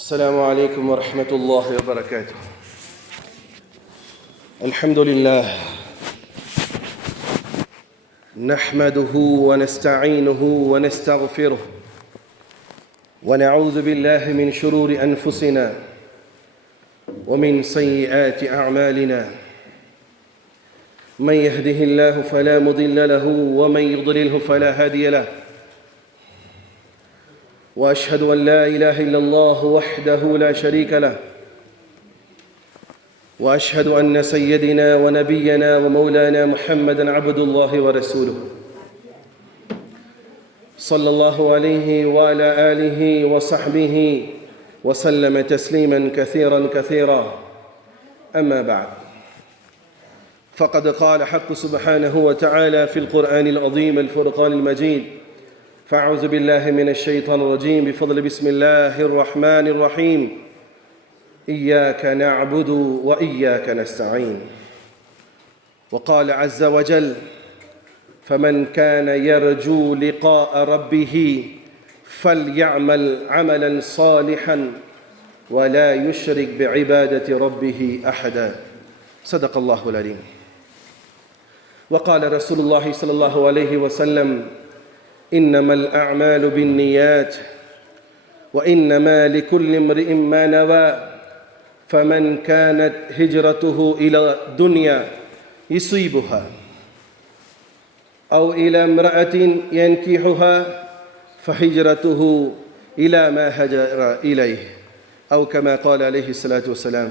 السلام عليكم ورحمة الله وبركاته. الحمد لله نحمده ونستعينه ونستغفره ونعوذ بالله من شرور أنفسنا ومن سيئات أعمالنا. من يهده الله فلا مضل له ومن يضلله فلا هادي له. وأشهد أن لا إله إلا الله وحده لا شريك له. وأشهد أن سيدنا ونبينا ومولانا محمدًا عبد الله ورسوله صلى الله عليه وعلى آله وصحبه وسلم تسليمًا كثيرًا كثيرًا. أما بعد، فقد قال حق سبحانه وتعالى في القرآن العظيم الفرقان المجيد: فأعوذ بالله من الشيطان الرجيم بفضل بسم الله الرحمن الرحيم: إياك نعبد وإياك نستعين. وقال عز وجل: فمن كان يرجو لقاء ربه فليعمل عملا صالحا ولا يشرك بعبادة ربه أحدا. صدق الله العليم. وقال رسول الله صلى الله عليه وسلم: إنما الأعمال بالنيات وإنما لكل امرئ ما نوى فمن كانت هجرته إلى الدنيا يصيبها أو إلى امرأة ينكحها فهجرته إلى ما هاجر إليه، أو كما قال عليه الصلاة والسلام.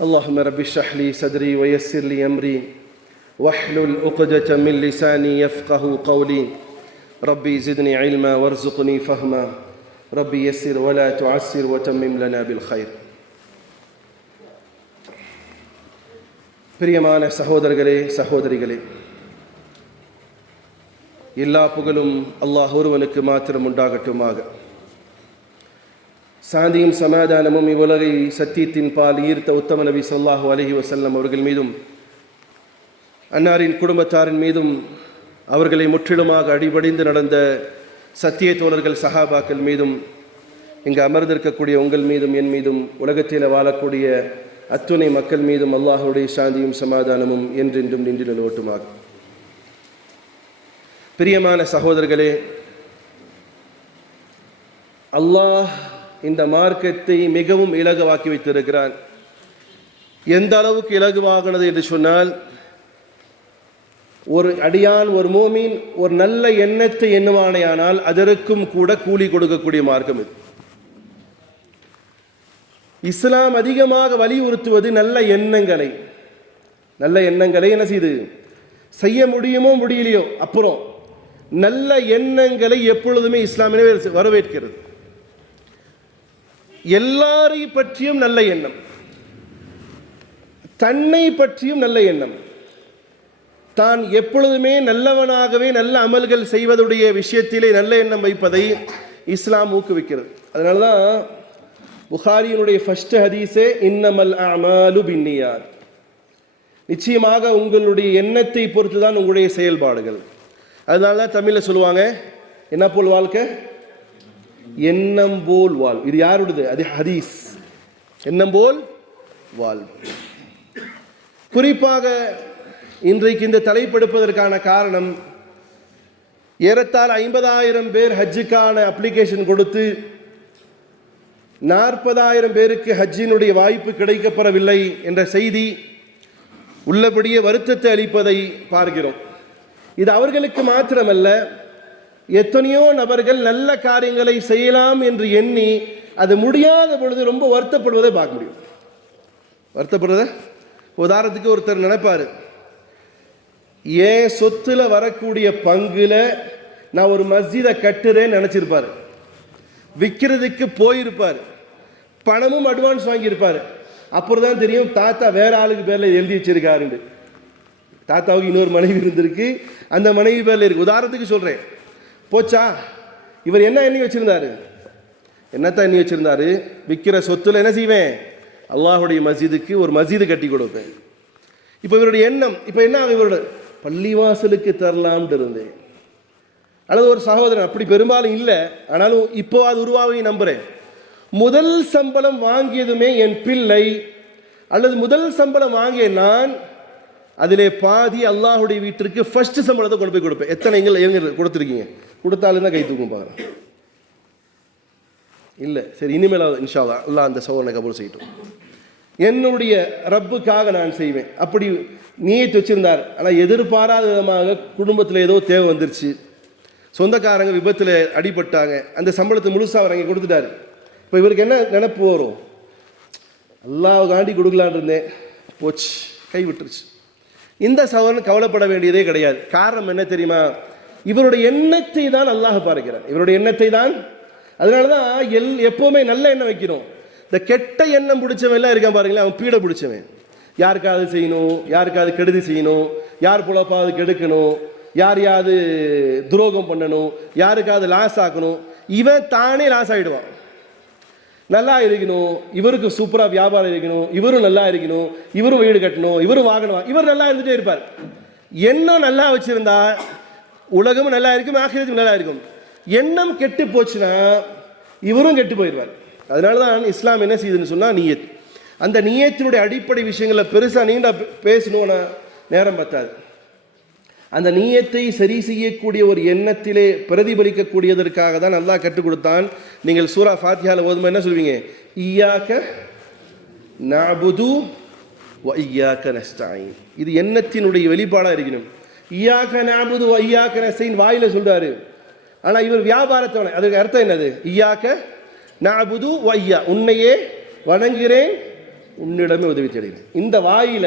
اللهم رب اشرح لي صدري ويسر لي أمري واحلل عقدة من لساني يفقه قولي. ربي زدني علما وارزقني فهما. ربي يسر ولا تعسر وتمم لنا بالخير. பிரியமான சகோதரர்களே, சகோதரிகளே, எல்லா புகழும் அல்லாஹ் ஒருவனுக்கு மாத்திரம் உண்டாகட்டுமாக. சாந்தியும் சமாதானமும் இவ்வுலகை சத்தியத்தின் பால் ஈர்த்த உத்தம நபி ஸல்லல்லாஹு அலைஹி வஸல்லம் அவர்கள் மீதும், அன்னாரின் குடும்பத்தாரின் மீதும், அவர்களை முற்றிலுமாக அடிபடிந்து நடந்த சத்திய தோழர்கள் சஹாபாக்கள் மீதும், இங்கு அமர்ந்திருக்கக்கூடிய உங்கள் மீதும், என் மீதும், உலகத்தில் வாழக்கூடிய அத்துணை மக்கள் மீதும் அல்லாஹுடைய சாந்தியும் சமாதானமும் என்றென்றும் நின்று நிலவட்டுமாக. பிரியமான சகோதரர்களே, அல்லாஹ் இந்த மார்க்கத்தை மிகவும் இலகுவாக்கி வைத்திருக்கிறான். எந்த அளவுக்கு இலகுவாகினது என்று சொன்னால், ஒரு அடியான், ஒரு மோமீன் ஒரு நல்ல எண்ணத்தை எண்ணுவானேயானால் அதற்கும் கூட கூலி கொடுக்கக்கூடிய மார்க்கம் இது. இஸ்லாம் அதிகமாக வலியுறுத்துவது நல்ல எண்ணங்களை. நல்ல எண்ணங்களை என்ன செய்து செய்ய முடியுமோ முடியலையோ, அப்புறம் நல்ல எண்ணங்களை எப்பொழுதுமே இஸ்லாமிலே வரவேற்கிறது. எல்லாரை பற்றியும் நல்ல எண்ணம், தன்னை பற்றியும் நல்ல எண்ணம், தான் எப்பொழுதுமே நல்லவனாகவே நல்ல அமல்கள் செய்வதுடைய விஷயத்திலே நல்ல எண்ணம் வைப்பதை இஸ்லாம் ஊக்குவிக்கிறது. அதனால தான் புகாரியினுடைய ஃபர்ஸ்ட் ஹதீஸே இன்னமல் அமாலு பின்னியாத். நிச்சயமாக உங்களுடைய எண்ணத்தை பொறுத்து தான் உங்களுடைய செயல்பாடுகள். அதனால தான் தமிழில் சொல்லுவாங்க, என்ன போல் வாழ்க்கை? எண்ணம் போல் வாழ். இது யாருடையது? அது ஹதீஸ். எண்ணம் போல் வாழ். குறிப்பாக இன்றைக்கு இந்த தலைப்பெடுப்பதற்கான காரணம், ஏறத்தாழ 50,000 பேர் ஹஜ்ஜுக்கான அப்ளிகேஷன் கொடுத்து 40,000 பேருக்கு ஹஜ்ஜினுடைய வாய்ப்பு கிடைக்கப்பெறவில்லை என்ற செய்தி உள்ளபடியே வருத்தத்தை அளிப்பதை பார்க்கிறோம். இது அவர்களுக்கு மாத்திரமல்ல, எத்தனையோ நபர்கள் நல்ல காரியங்களை செய்யலாம் என்று எண்ணி அது முடியாத பொழுது ரொம்ப வருத்தப்படுவதை பார்க்க முடியும். வருத்தப்படுறத உதாரணத்துக்கு ஒருத்தர் நினைப்பார், ஏன் சொத்துல வரக்கூடிய பங்குல நான் ஒரு மஸ்ஜிதை கட்டுறேன்னு நினைச்சிருப்பாரு. விற்கிறதுக்கு போயிருப்பார், பணமும் அட்வான்ஸ் வாங்கியிருப்பார். அப்புறம் தான் தெரியும் தாத்தா வேற ஆளுக்கு பேர்ல எழுதி வச்சிருக்காருண்டு. தாத்தாவுக்கு இன்னொரு மனைவி இருந்திருக்கு, அந்த மனைவி பேர்ல இருக்கு. உதாரணத்துக்கு சொல்றேன், போச்சா? இவர் என்ன எண்ணி வச்சிருந்தாரு? என்னத்தான் எண்ணி வச்சிருந்தாரு? விற்கிற சொத்துல என்ன செய்வேன்? அல்லாஹுடைய மஸ்ஜிதுக்கு ஒரு மஸ்ஜிது கட்டி கொடுப்பேன். இப்போ இவருடைய எண்ணம் இப்போ என்ன? இவரோட பள்ளிவாசலுக்கு தரலாம்னு இருந்தேன். அல்லது ஒரு சகோதரன், அப்படி பெரும்பாலும் இல்லை, ஆனாலும் இப்போ அது உருவாகி நம்புகிறேன். முதல் சம்பளம் வாங்கியதுமே என் பிள்ளை அல்லது முதல் சம்பளம் வாங்கிய நான் அதிலே பாதி அல்லாஹுடைய வீட்டிற்கு ஃபர்ஸ்ட் சம்பளத்தை கொண்டு போய் கொடுப்பேன். எத்தனை எங்க கொடுத்துருக்கீங்க? கொடுத்தாலும் தான் கை தூக்கும் பார்க்குறேன். இல்லை, சரி, இனிமேல் இன்ஷா அல்லாஹ் அல்லாஹ் அந்த சோதனை கபூல் செய்யட்டும். என்னுடைய ரப்புக்காக நான் செய்வேன். அப்படி நியத்து வச்சிருந்தார். ஆனால் எதிர்பாராத விதமாக குடும்பத்தில் ஏதோ தேவை வந்துருச்சு, சொந்தக்காரங்க விபத்தில் அடிபட்டாங்க, அந்த சம்பளத்தை முழுசாக அவர் அங்கே கொடுத்துட்டாரு. இப்போ இவருக்கு என்ன நினைப்பு வரும்? அல்லாஹ்காண்டி கொடுக்கலான் இருந்தேன், போச்சு, கை விட்டுருச்சு. இந்த சகோதரன் கவலைப்பட வேண்டியதே கிடையாது. காரணம் என்ன தெரியுமா? இவருடைய எண்ணத்தை தான் அல்லாஹ் பார்க்கிறார். இவருடைய எண்ணத்தை தான். அதனால தான் எப்போவுமே நல்ல எண்ணம் வைக்கணும். இந்த கெட்ட எண்ணம் பிடிச்சவன் எல்லாம் இருக்கான் பாருங்களேன், அவன் பீடை பிடிச்சவன். யாருக்காவது செய்யணும், யாருக்காவது கெடுதி செய்யணும், யார் பொழப்பாவது கெடுக்கணும், யாரையாவது துரோகம் பண்ணணும், யாருக்காவது லாஸ் ஆக்கணும். இவன் தானே லாஸ் ஆகிடுவான். நல்லா இருக்கணும், இவருக்கு சூப்பராக வியாபாரம் இருக்கணும், இவரும் நல்லா இருக்கணும், இவரும் வீடு கட்டணும், இவரும் வாங்கணும், இவர் நல்லா இருந்துகிட்டே இருப்பார். எண்ணம் நல்லா வச்சுருந்தா உலகமும் நல்லா இருக்கும், ஆகிரத்தும் நல்லா இருக்கும். எண்ணம் கெட்டு போச்சுன்னா இவரும் கெட்டு போயிடுவார். அதனால தான் இஸ்லாம் என்ன செய்யுதுன்னு சொன்னால் நியத். அந்த நியத்தினுடைய அடிப்படை விஷயங்களை பெருசாக நீண்ட பேசணும்னா நேரம் பத்தாது. அந்த நியத்தை சரி செய்யக்கூடிய ஒரு எண்ணத்திலே பிரதிபலிக்கக்கூடியதற்காக தான் அல்லாஹ் கற்றுக் கொடுத்தான். நீங்கள் சூரா ஃபாத்திஹால ஓதும்போது என்ன சொல்வீங்க? இய்யாக நஅபுது வ இய்யாக நஸ்தஈன். இது எண்ணத்தினுடைய வெளிப்பாடாக இருக்கணும். இய்யாக நஅபுது வ இய்யாக நஸ்தஈன் வாயில சொல்றாரு, ஆனால் இவர் வியாபாரத்தவனை. அதுக்கு அர்த்தம் என்னது? இய்யாக நஅபுது வ இய்யா, உன்னையே வணங்குகிறேன், உன்னிடமே உதவி தேடுகிறேன். இந்த வாயில,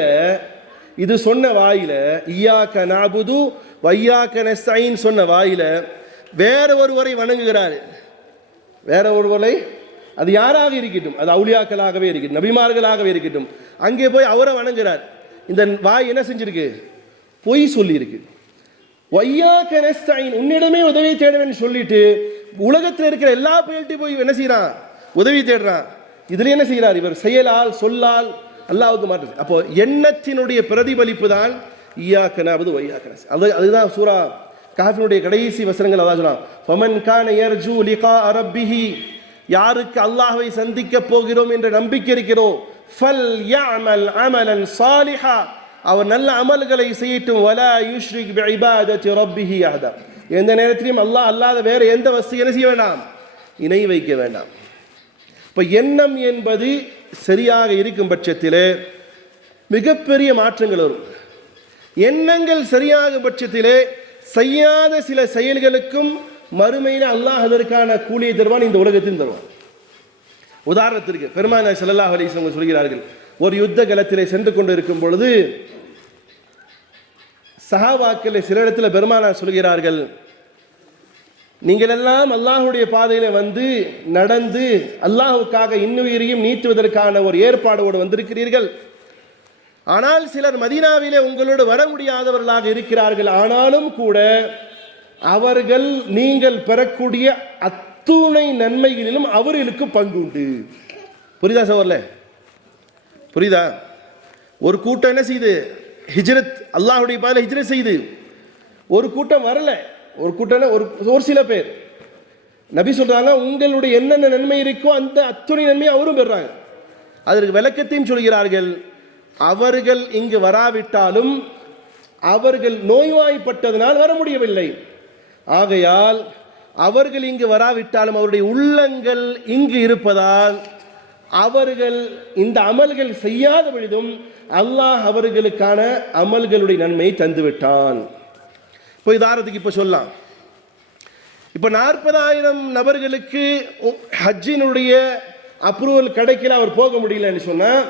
இது சொன்ன வாயில, இய்யாக நஅபுது வ இய்யாக நஸ்தஈன் சொன்ன வாயில வேற ஒருவரை வணங்குகிறார். வேற ஒருவரை, அது யாராக இருக்கட்டும், அது அவுலியாக்களாகவே இருக்கட்டும், நபிமார்களாகவே இருக்கட்டும், அங்கே போய் அவரை வணங்குகிறார். இந்த வாய் என்ன செஞ்சிருக்கு? பொய் சொல்லியிருக்கு. வையாக நஸ்தஈன், உன்னிடமே உதவி தேடுவேன்னு சொல்லிட்டு உலகத்தில் இருக்கிற எல்லா பேர்ட்டையும் போய் என்ன செய்யறான்? உதவி தேடுறான். இதுல என்ன செய்யறார்? இவர் செயலால் சொல்லால் அல்லாஹ்வுக்கு மாற்று. அப்போ எண்ணத்தினுடைய பிரதிபலிப்பு தான் இய்யாக நஅபுது வ இய்யாக நஸ்தஈன். அதுதான் சூரா கஹ்ஃபினுடைய கடைசி வசனங்கள். அல்லாஹ் சொல்றான், ஃபமன் கான யர்ஜூ லிகா ரப்பிஹி, யாருக்கு அல்லாஹ்வை சந்திக்க போகிறோம் என்ற நம்பிக்கை இருக்கிறோ, ஃபல் யஅமல் அமலன் சாலிஹா, அவர் நல்ல அமல்களை செய்யட்டும், வலா யுஷ்ரிக் பிஇபாதத்தி ரப்பிஹி அஹதா, எந்த நேரத்திலும் அல்லாஹ் அல்லாத வேற எந்த வஸ்து என்ன செய்ய வேண்டாம்? இணை வைக்க வேண்டாம். இப்போ எண்ணம் என்பது சரியாக இருக்கும் பட்சத்தில் மிகப்பெரிய மாற்றங்கள் வரும். எண்ணங்கள் சரியாக பட்சத்திலே செய்யாத சில செயல்களுக்கும் மறுமையில் அல்லாஹ் அதற்கான கூலியை தருவான், இந்த உலகத்தில் தருவான். உதாரணத்திற்கு பெருமானார் ஸல்லல்லாஹு அலைஹி வஸல்லம் சொல்கிறார்கள், ஒரு யுத்த களத்திலே சென்று கொண்டு இருக்கும் பொழுது சஹாபாக்கள் சில இடத்துல பெருமானார் சொல்கிறார்கள், நீங்கள் எல்லாம் அல்லாஹுடைய பாதையில வந்து நடந்து அல்லாஹுக்காக இன்னுயிரையும் நீத்துவதற்கான ஒரு ஏற்பாடோடு வந்திருக்கிறீர்கள். ஆனால் சிலர் மதீனாவிலே உங்களோடு வர முடியாதவர்களாக இருக்கிறார்கள். ஆனாலும் கூட அவர்கள் நீங்கள் பெறக்கூடிய அத்துணை நன்மைகளிலும் அவர்களுக்கு பங்கு உண்டு. புரியுதா சகோதரர்களே? புரியுதா? ஒரு கூட்டம் என்ன செய்யுது? ஹிஜ்ரத், அல்லாஹுடைய பாதையில ஹிஜ்ரத் செய்து. ஒரு கூட்டம் வரல. ஒரு கூட்டம் ஒரு சில பேர் நபி சொல்றாங்க, உங்களுடைய என்னென்ன நன்மை இருக்கோ அந்த அத்துணை நன்மையை அவரும் பெறாங்க. அதற்கு விளக்கத்தையும் சொல்கிறார்கள். அவர்கள் இங்கு வராவிட்டாலும் அவர்கள் நோய்வாய்ப்பட்டதனால் வர முடியவில்லை. ஆகையால் அவர்கள் இங்கு வராவிட்டாலும் அவருடைய உள்ளங்கள் இங்கு இருப்பதால் அவர்கள் இந்த அமல்கள் செய்யாத பொழுதும் அல்லாஹ் அவர்களுக்கான அமல்களுடைய நன்மையை தந்துவிட்டான். இப்போ உதாரணத்துக்கு இப்போ சொல்லலாம், இப்போ 40,000 நபர்களுக்கு ஹஜ்ஜினுடைய அப்ரூவல் கிடைக்கல, அவர் போக முடியலன்னு சொன்னால்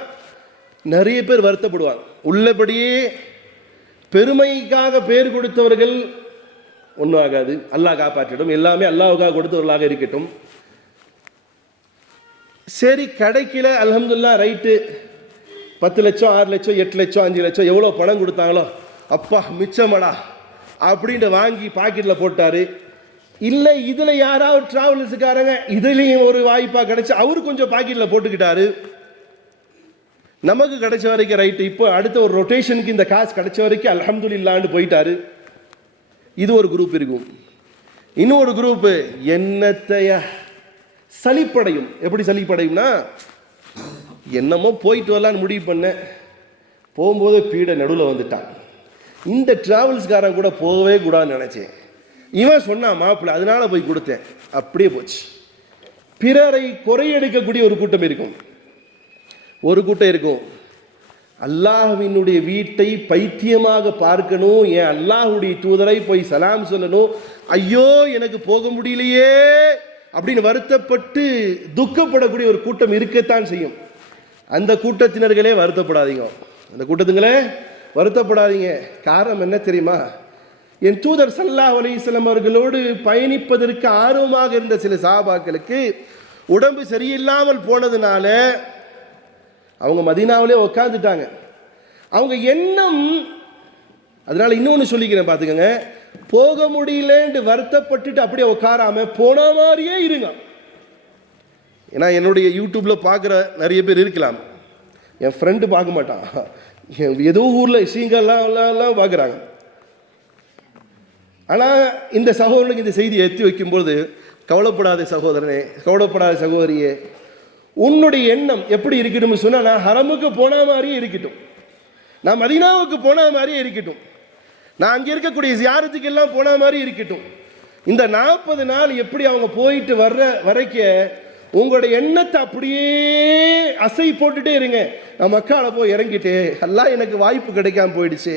நிறைய பேர் வருத்தப்படுவாங்க. உள்ளபடியே பெருமைக்காக பேர் கொடுத்தவர்கள் ஒன்றும் ஆகாது, அல்லாஹ் காப்பாற்றிடும், எல்லாமே அல்லாஹ்வுக்காக கொடுத்தவர்களாக இருக்கட்டும். சரி கிடைக்கல, அல்ஹம்துலில்லாஹ், ரைட்டு, 10 லட்சம் 6 லட்சம் 8 லட்சம் 5 லட்சம் எவ்வளோ பணம் கொடுத்தாங்களோ, அப்பா மிச்சமடா அப்படின்ட்டு வாங்கி பாக்கெட்டில் போட்டார். இல்லை இதில் யாராவது டிராவல்ஸுக்காரங்க இதுலேயும் ஒரு வாய்ப்பாக கிடைச்சி அவரு கொஞ்சம் பாக்கெட்டில் போட்டுக்கிட்டாரு, நமக்கு கிடைச்ச வரைக்கும் ரைட்டு, இப்போ அடுத்த ஒரு ரொட்டேஷனுக்கு இந்த காசு கிடைச்ச வரைக்கும் அல்ஹம்துலில்லாஹ்னு போயிட்டாரு. இது ஒரு குரூப் இருக்கும். இன்னொரு குரூப்பு, என்னத்தையா சலிப்படையும். எப்படி சலிப்படையும்னா, என்னமோ போயிட்டு வரலான்னு முடிவு பண்ணேன், போகும்போது பீட நடுவில் வந்துட்டான். இந்த டிராவல்ஸ்காரன் கூட போகவே கூடாதுன்னு நினச்சேன், இவன் சொன்னான் மாப்பிள்ளை, அதனால போய் கொடுத்தேன், அப்படியே போச்சு. பிறரை குறையெடுக்கக்கூடிய ஒரு கூட்டம் இருக்கும். ஒரு கூட்டம் இருக்கும், அல்லாஹ்வினுடைய வீட்டை பைத்தியமாக பார்க்கணும், என் அல்லாஹ்வுடைய தூதரை போய் சலாம் சொல்லணும், ஐயோ எனக்கு போக முடியலையே அப்படின்னு வருத்தப்பட்டு துக்கப்படக்கூடிய ஒரு கூட்டம் இருக்கத்தான் செய்யும். அந்த கூட்டத்தினர்களே வருத்தப்படாதீங்க, அந்த கூட்டத்துங்களே வருத்தப்படாதீங்க. காரணம் என்ன தெரியுமா? என் தூதர் ஸல்லல்லாஹு அலைஹி வஸல்லம் அவர்களோடு பயணிப்பதற்கு ஆர்வமாக இருந்த சில சஹாபாக்களுக்கு உடம்பு சரியில்லாமல் போனதுனால அவங்க மதீனாவிலே உட்காந்துட்டாங்க. அவங்க எண்ணம், அதனால இன்னொன்று சொல்லிக்கிறேன் பார்த்துக்கங்க, போக முடியலன்னு வருத்தப்பட்டுட்டு அப்படியே உட்காராம போன மாதிரியே இருங்க. ஏன்னா என்னுடைய யூடியூப்பில் பார்க்குற நிறைய பேர் இருக்கலாம், என் ஃப்ரெண்டு பார்க்க மாட்டான், ஏதோ ஊரில் ஷீங்கெல்லாம் பார்க்குறாங்க. ஆனால் இந்த சகோதரனுக்கு இந்த செய்தியை எத்தி வைக்கும்போது, கவலைப்படாத சகோதரனே, கவலைப்படாத சகோதரியே, உன்னுடைய எண்ணம் எப்படி இருக்கணும்னு சொன்னால், நான் ஹரமுக்கு போன மாதிரியே இருக்கட்டும், நான் மதீனாவுக்கு போன மாதிரியே இருக்கட்டும், நான் அங்கே இருக்கக்கூடிய ஜியாரத்துக்கெல்லாம் போன மாதிரி இருக்கட்டும். இந்த 40 நாள் எப்படி அவங்க போயிட்டு வர்ற வரைக்கும் உங்களுடைய எண்ணத்தை அப்படியே அசை போட்டுட்டே இருங்க. நான் மக்கால போய் இறங்கிட்டே, அல்லாஹ் எனக்கு வாய்ப்பு கிடைக்காம போயிடுச்சு,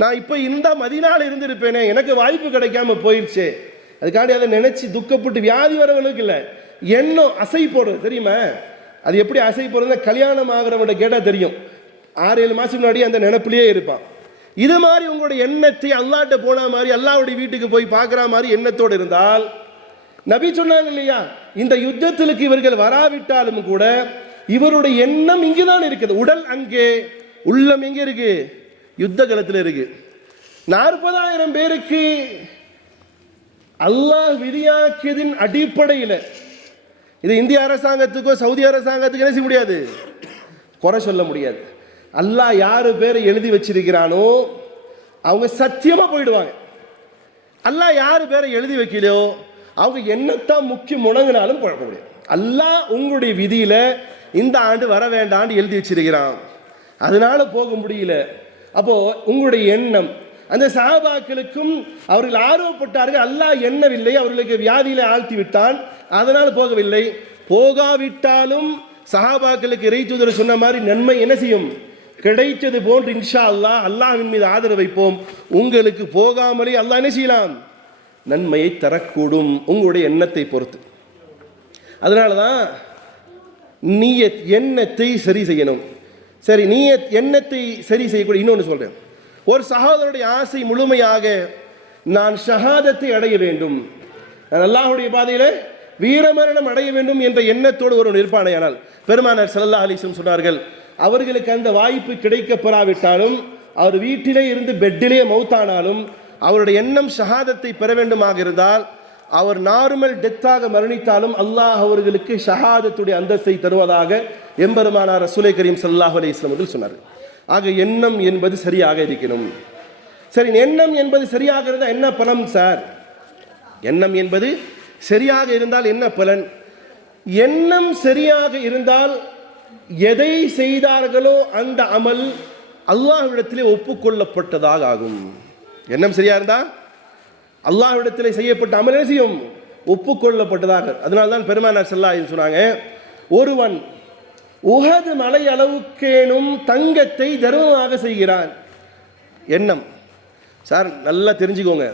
நான் இப்போ இந்த மதீனால இருந்திருப்பேனே, எனக்கு வாய்ப்பு கிடைக்காம போயிடுச்சு, அதுக்காண்டி அதை நினைச்சு துக்கப்பட்டு வியாதி வரவங்களுக்கு இல்லை, எண்ணம் அசை போடுறது தெரியுமா? அது எப்படி அசை போடுறதுன்னா, கல்யாணம் ஆகிறவங்க கேட்டால் தெரியும், 6-7 மாதம் முன்னாடி அந்த நினைப்பிலேயே இருப்பான். இது மாதிரி உங்களுடைய எண்ணத்தை அல்லாஹ்ட்ட போன மாதிரி, அல்லாஹ்வுடைய வீட்டுக்கு போய் பார்க்குற மாதிரி எண்ணத்தோடு இருந்தால், நபி சொன்னாங்க இல்லையா, இந்த யுத்தத்திற்கு இவர்கள் வராவிட்டாலும் கூட இவருடைய எண்ணம் இங்குதான் இருக்குது, உடல் அங்கே, உள்ளம் எங்கே இருக்கு? யுத்த களத்தில் இருக்கு. 40,000 பேருக்கு அல்லாஹ் விதியாக்கியதின் அடிப்படையில், இது இந்திய அரசாங்கத்துக்கோ சவுதி அரசாங்கத்துக்கு என்ன செய்ய முடியாது, குறை சொல்ல முடியாது. அல்லாஹ் யாரு பேரை எழுதி வச்சிருக்கிறானோ அவங்க சத்தியமா போயிடுவாங்க. அல்லாஹ் யாரு பேரை எழுதி வைக்கலையோ அவங்க என்னத்தான் முக்கியம் முணங்கினாலும் குழப்ப முடியாது. அல்லாஹ் உங்களுடைய விதியில இந்த ஆண்டு வர வேண்டான்னு எழுதி வச்சிருக்கிறான், அதனால போக முடியல. அப்போ உங்களுடைய எண்ணம், அந்த சஹாபாக்களுக்கும் அவர்கள் ஆர்வப்பட்டார்கள், அல்லாஹ் எண்ணவில்லை, அவர்களுக்கு வியாதியில ஆழ்த்தி விட்டான், அதனால் போகவில்லை. போகாவிட்டாலும் சஹாபாக்களுக்கு இறை தூதர் சொன்ன மாதிரி நன்மை என்ன செய்யும், கிடைத்தது போன்று இன்ஷா அல்லாஹ் அல்லாஹ்வின் மீது ஆதரவு வைப்போம். உங்களுக்கு போகாமலே அல்லாஹ் என்ன செய்யலாம், நன்மையை தரக்கூடும், உங்களுடைய எண்ணத்தை பொறுத்து. அதனால தான் நியத், எண்ணத்தை சரி செய்யணும். சரி, நியத் எண்ணத்தை சரி செய்யக்கூடிய இன்னொன்று சொல்றேன். ஒரு சகோதரனுடைய ஆசை முழுமையாக நான் ஷஹாதத்தை அடைய வேண்டும், நான் அல்லாஹ்வுடைய பாதையில வீரமரணம் அடைய வேண்டும் என்ற எண்ணத்தோடு ஒரு இருப்பானையானால், பெருமானார் ஸல்லல்லாஹு அலைஹி வஸல்லம் சொன்னார்கள், அவர்களுக்கு அந்த வாய்ப்பு கிடைக்கப்பெறாவிட்டாலும், அவர் வீட்டிலே இருந்து பெட்டிலே மௌத்தானாலும், அவருடைய எண்ணம் ஷஹாதத்தை பெற வேண்டுமாக இருந்தால், அவர் நார்மல் டெத்தாக மரணித்தாலும் அல்லாஹ் அவர்களுக்கு ஷஹாதத்துடைய அந்தஸ்தை தருவதாக எம்பெருமானார் ரசூலை கரீம் ஸல்லல்லாஹு அலைஹி வஸல்லம் அவர்கள் சொன்னார்கள். ஆக எண்ணம் என்பது சரியாக இருக்கணும். சரி, எண்ணம் என்பது சரியாக இருந்தால் என்ன பலன் சார்? எண்ணம் என்பது சரியாக இருந்தால் என்ன பலன்? எண்ணம் சரியாக இருந்தால் எதை செய்தார்களோ அந்த அமல் அல்லாஹ்விடத்திலே ஒப்புக்கொள்ளப்பட்டதாக ஆகும். எண்ணம் சரியா இருந்தா அல்லாஹ்விடத்திலே செய்யப்பட்ட அமல் என்ன செய்யும், ஒப்புக்கொள்ளப்பட்டதாக. அதனால்தான் பெருமானார் ஸல்லல்லாஹு அலைஹி வஸல்லம் சொன்னாங்க, ஒருவன் உஹது மலை அளவுக்கேனும் தங்கத்தை தர்மமாக செய்கிறான். எண்ணம் சார் நல்லா தெரிஞ்சுக்கோங்க,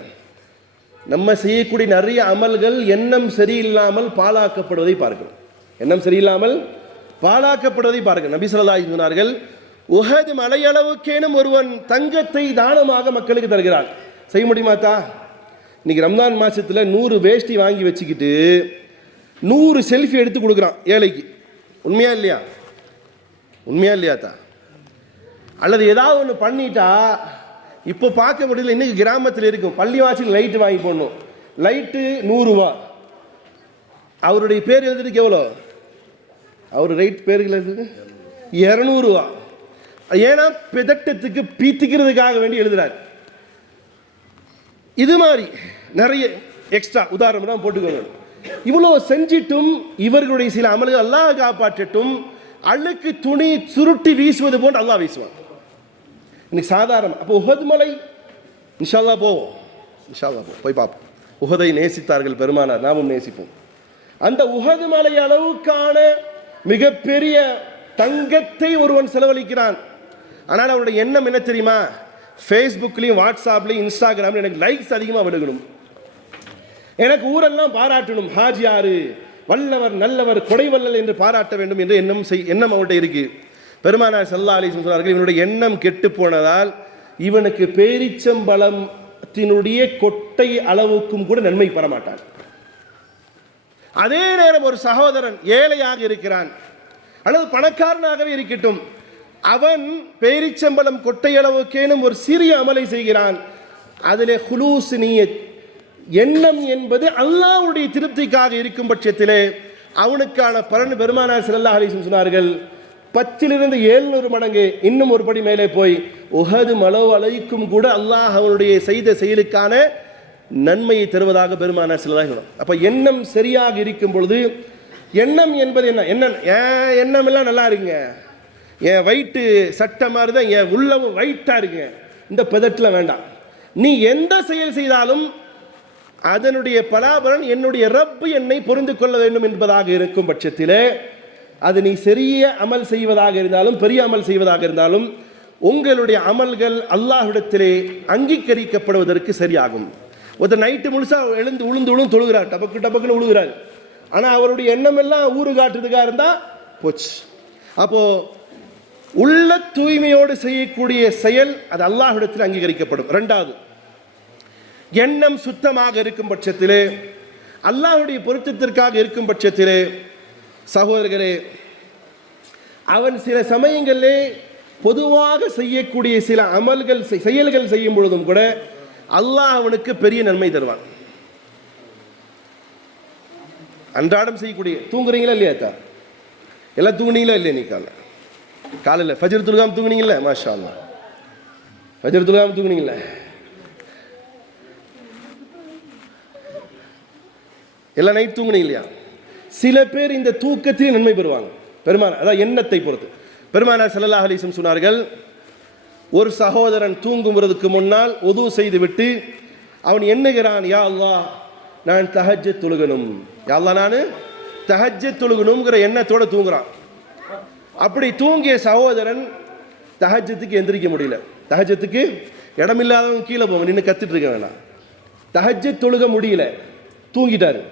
நம்ம செய்யக்கூடிய நிறைய அமல்கள் எண்ணம் சரியில்லாமல் பாழாக்கப்படுவதை பார்க்கிறோம். எண்ணம் சரியில்லாமல் பாழாக்கப்படுவதை பார்க்கிறோம். நபி ஸல்லல்லாஹு அலைஹி வஸல்லம் சொன்னார்கள், உஹது மலையளவுக்கேனும் ஒருவன் தங்கத்தை தானமாக மக்களுக்கு தருகிறான். செய்ய முடியுமாத்தா? இன்னைக்கு ரம்ஜான் மாசத்துல 100 வேஷ்டி வாங்கி வச்சுக்கிட்டு 100 செல்ஃபி எடுத்து கொடுக்குறான் ஏழைக்கு. உண்மையா இல்லையா? உண்மையா இல்லையாத்தா? அல்லது ஏதாவது ஒன்று பண்ணிட்டா இப்போ பார்க்க முடியல, இன்னைக்கு கிராமத்தில் இருக்கும், பள்ளிவாசல் லைட்டு வாங்கி போடணும், லைட்டு 100 ரூபா, அவருடைய பேர் எழுதுறதுக்கு எவ்வளோ, அவர் ரைட் பேர்கள் எழுதுக்கு 200 ரூபா. ஏன்னா பிதட்டத்துக்கு பீத்திக்கிறதுக்காக வேண்டி எழுதுறாரு. இது மாதிரி நிறைய எக்ஸ்ட்ரா உதாரணம் தான் போட்டுக்கோங்க. இவ்வளோ செஞ்சிட்டும் இவர்களுடைய சில அமல்கள் அல்லாஹ் காப்பாற்றட்டும், அழுக்கு துணி சுருட்டி வீசுவது போன்று அல்லாஹ் வீசுவான். இன்னைக்கு சாதாரணம். அப்போ உஹத் மலை இன்ஷா அல்லாஹ் போவோம், இன்ஷா அல்லாஹ் போய் பார்ப்போம். உஹதை நேசித்தார்கள் பெருமானார், நாமும் நேசிப்போம். அந்த உஹது மலை அளவுக்கான மிகப்பெரிய தங்கத்தை ஒருவன் செலவழிக்கிறான். ஆனால் அவனுடைய எண்ணம் என்ன தெரியுமா? ஃபேஸ்புக்லையும் வாட்ஸ்அப்லையும் இன்ஸ்டாகிராம்லையும் எனக்கு லைக்ஸ் அதிகமாக விழுகணும், எனக்கு ஊரெல்லாம் பாராட்டணும், ஹாஜியாரு வல்லவர் நல்லவர் கொடைவல்லல் என்று பாராட்ட வேண்டும் என்று எண்ணம் அவர்கிட்ட இருக்கு. பெருமானார் ஸல்லல்லாஹு அலைஹி வஸல்லம் சொன்னார்கள், இவனுடைய எண்ணம் கெட்டு போனதால் இவனுக்கு பேரிச்சம்பழத்தினுடைய கொட்டை அளவுக்கும் கூட நன்மை பெறமாட்டான். அதே நேரம் ஒரு சகோதரன் ஏழையாக இருக்கிறான் அல்லது பணக்காரனாகவே இருக்கட்டும், அவன் பேரிச்சம்பழம் கொட்டை அளவுக்கேனும் ஒரு சிறிய அமலை செய்கிறான். அதிலே குலூஸ் நியத், எண்ணம் என்பது அல்லாஹ்வுடைய திருப்திக்காக இருக்கும் பட்சத்திலே அவனுக்கான பலன் பெருமானார் ஸல்லல்லாஹு அலைஹி வஸல்லம் சொன்னார்கள் 10 700 மடங்கு, இன்னும் ஒரு படி மேலே போய் உஹது மலைக்கும் கூட அல்லாஹ் அவனுடைய செய்த செயலுக்கான நன்மையை தருவதாக பெருமானார் ஸல்லல்லாஹு அலைஹி வஸல்லம். அப்ப எண்ணம் சரியாக இருக்கும் பொழுது, எண்ணம் என்பது என்ன? எண்ணம் எல்லாம் நல்லா இருக்குங்க, என் வயிற்று சட்டை மாதிரி தான், என் உள்ளமும் வயிற்றா இருக்குங்க, இந்த பதட்டில் வேண்டாம். நீ எந்த செயல் செய்தாலும் அதனுடைய பலாபலன் என்னுடைய ரப்பு என்னை பொருந்து கொள்ள வேண்டும் என்பதாக இருக்கும் பட்சத்தில், அது நீ சிறிய அமல் செய்வதாக இருந்தாலும் பெரிய அமல் செய்வதாக இருந்தாலும் உங்களுடைய அமல்கள் அல்லாஹ்விடத்திலே அங்கீகரிக்கப்படுவதற்கு சரியாகும். ஒருத்தர் நைட்டு முழுசா எழுந்து உளுந்து தொழுகிறார், டபக்குன்னு உழுகிறார், ஆனால் அவருடைய எண்ணம் எல்லாம் ஊரு காட்டுறதுக்காக இருந்தால் போச்சு. அப்போ உள்ள தூய்மையோடு செய்யக்கூடிய செயல் அது அல்லாஹ்விடத்தில் அங்கீகரிக்கப்படும். ரெண்டாவது, எண்ணம் சுத்தமாக இருக்கும் பட்சத்திலே, அல்லாஹ்வுடைய பொருத்தத்திற்காக இருக்கும் பட்சத்திலே, சகோதரர்களே, அவன் சில சமயங்களிலே பொதுவாக செய்யக்கூடிய சில அமல்கள் செயல்கள் செய்யும் பொழுதும் கூட அல்லாஹ் அவனுக்கு பெரிய நன்மை தருவான். அன்றாடம் செய்யக்கூடிய, தூங்குறீங்களா இல்லையா? எல்லாம் தூங்குனீங்களா இல்லையா? நீ காலையில் ஃபஜ்ர் தொழுகாம தூங்குனீங்களா? மாஷா அல்லாஹ், ஃபஜ்ர் தொழுகாம தூங்குனீங்களா? எல்லாம் நைட் தூங்குனீங்க இல்லையா? சில பேர் இந்த தூக்கத்தில் நன்மை பெறுவாங்க. அதான் எண்ணத்தை பொறுத்து. பெருமானார் ஸல்லல்லாஹு அலைஹி வஸல்லம் சொன்னார்கள், ஒரு சகோதரன் தூங்குவதற்கு முன்னால் உது செய்துவிட்டு அவன் எண்ணுகிறான், யா அல்லாஹ் நான் தஹஜ்ஜத் தொழுகணும், யா அல்லாஹ் நான் தஹஜ்ஜத் தொழுகணுங்கிற எண்ணத்தோடு தூங்குறான். அப்படி தூங்கிய சகோதரன் தஹஜ்ஜத்துக்கு எந்திரிக்க முடியல. தஹஜ்ஜத்துக்கு இடமில்லாதவங்க கீழே போங்க, நின்று கத்திட்டு இருக்க வேணாம். தஹஜ்ஜத் தொழுக முடியல, தூங்கிட்டாரு.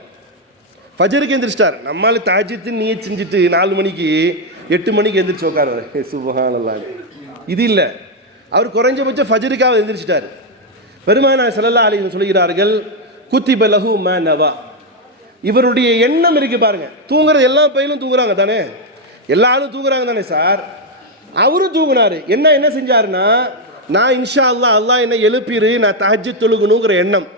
ஃபஜருக்கு எந்திரிச்சிட்டார். நம்மளால தஹஜ்ஜத் நியத் செஞ்சுட்டு 4 மணிக்கு 8 மணிக்கு எந்திரிச்சு உட்காருவார். சுப்ஹானல்லாஹ். இது இல்லை, அவர் குறைஞ்சபட்சம் ஃபஜருக்காக எந்திரிச்சிட்டார். பெருமானார் ஸல்லல்லாஹு அலைஹி வஸல்லம் சொல்கிறார்கள், குத்திப லஹு மா நவா. இவருடைய எண்ணம் இருக்கு பாருங்க. தூங்குறது எல்லா பையனும் தூங்குறாங்க தானே, எல்லாரும் தூங்குறாங்க தானே சார். அவரும் தூங்குனாரு. என்ன செஞ்சாருன்னா, நான் இன்ஷா அல்லாஹ் அல்லாஹ் என்ன எழுப்பிடு, நான் தஹஜ்ஜத் தொழுகணுங்கிற எண்ணம்.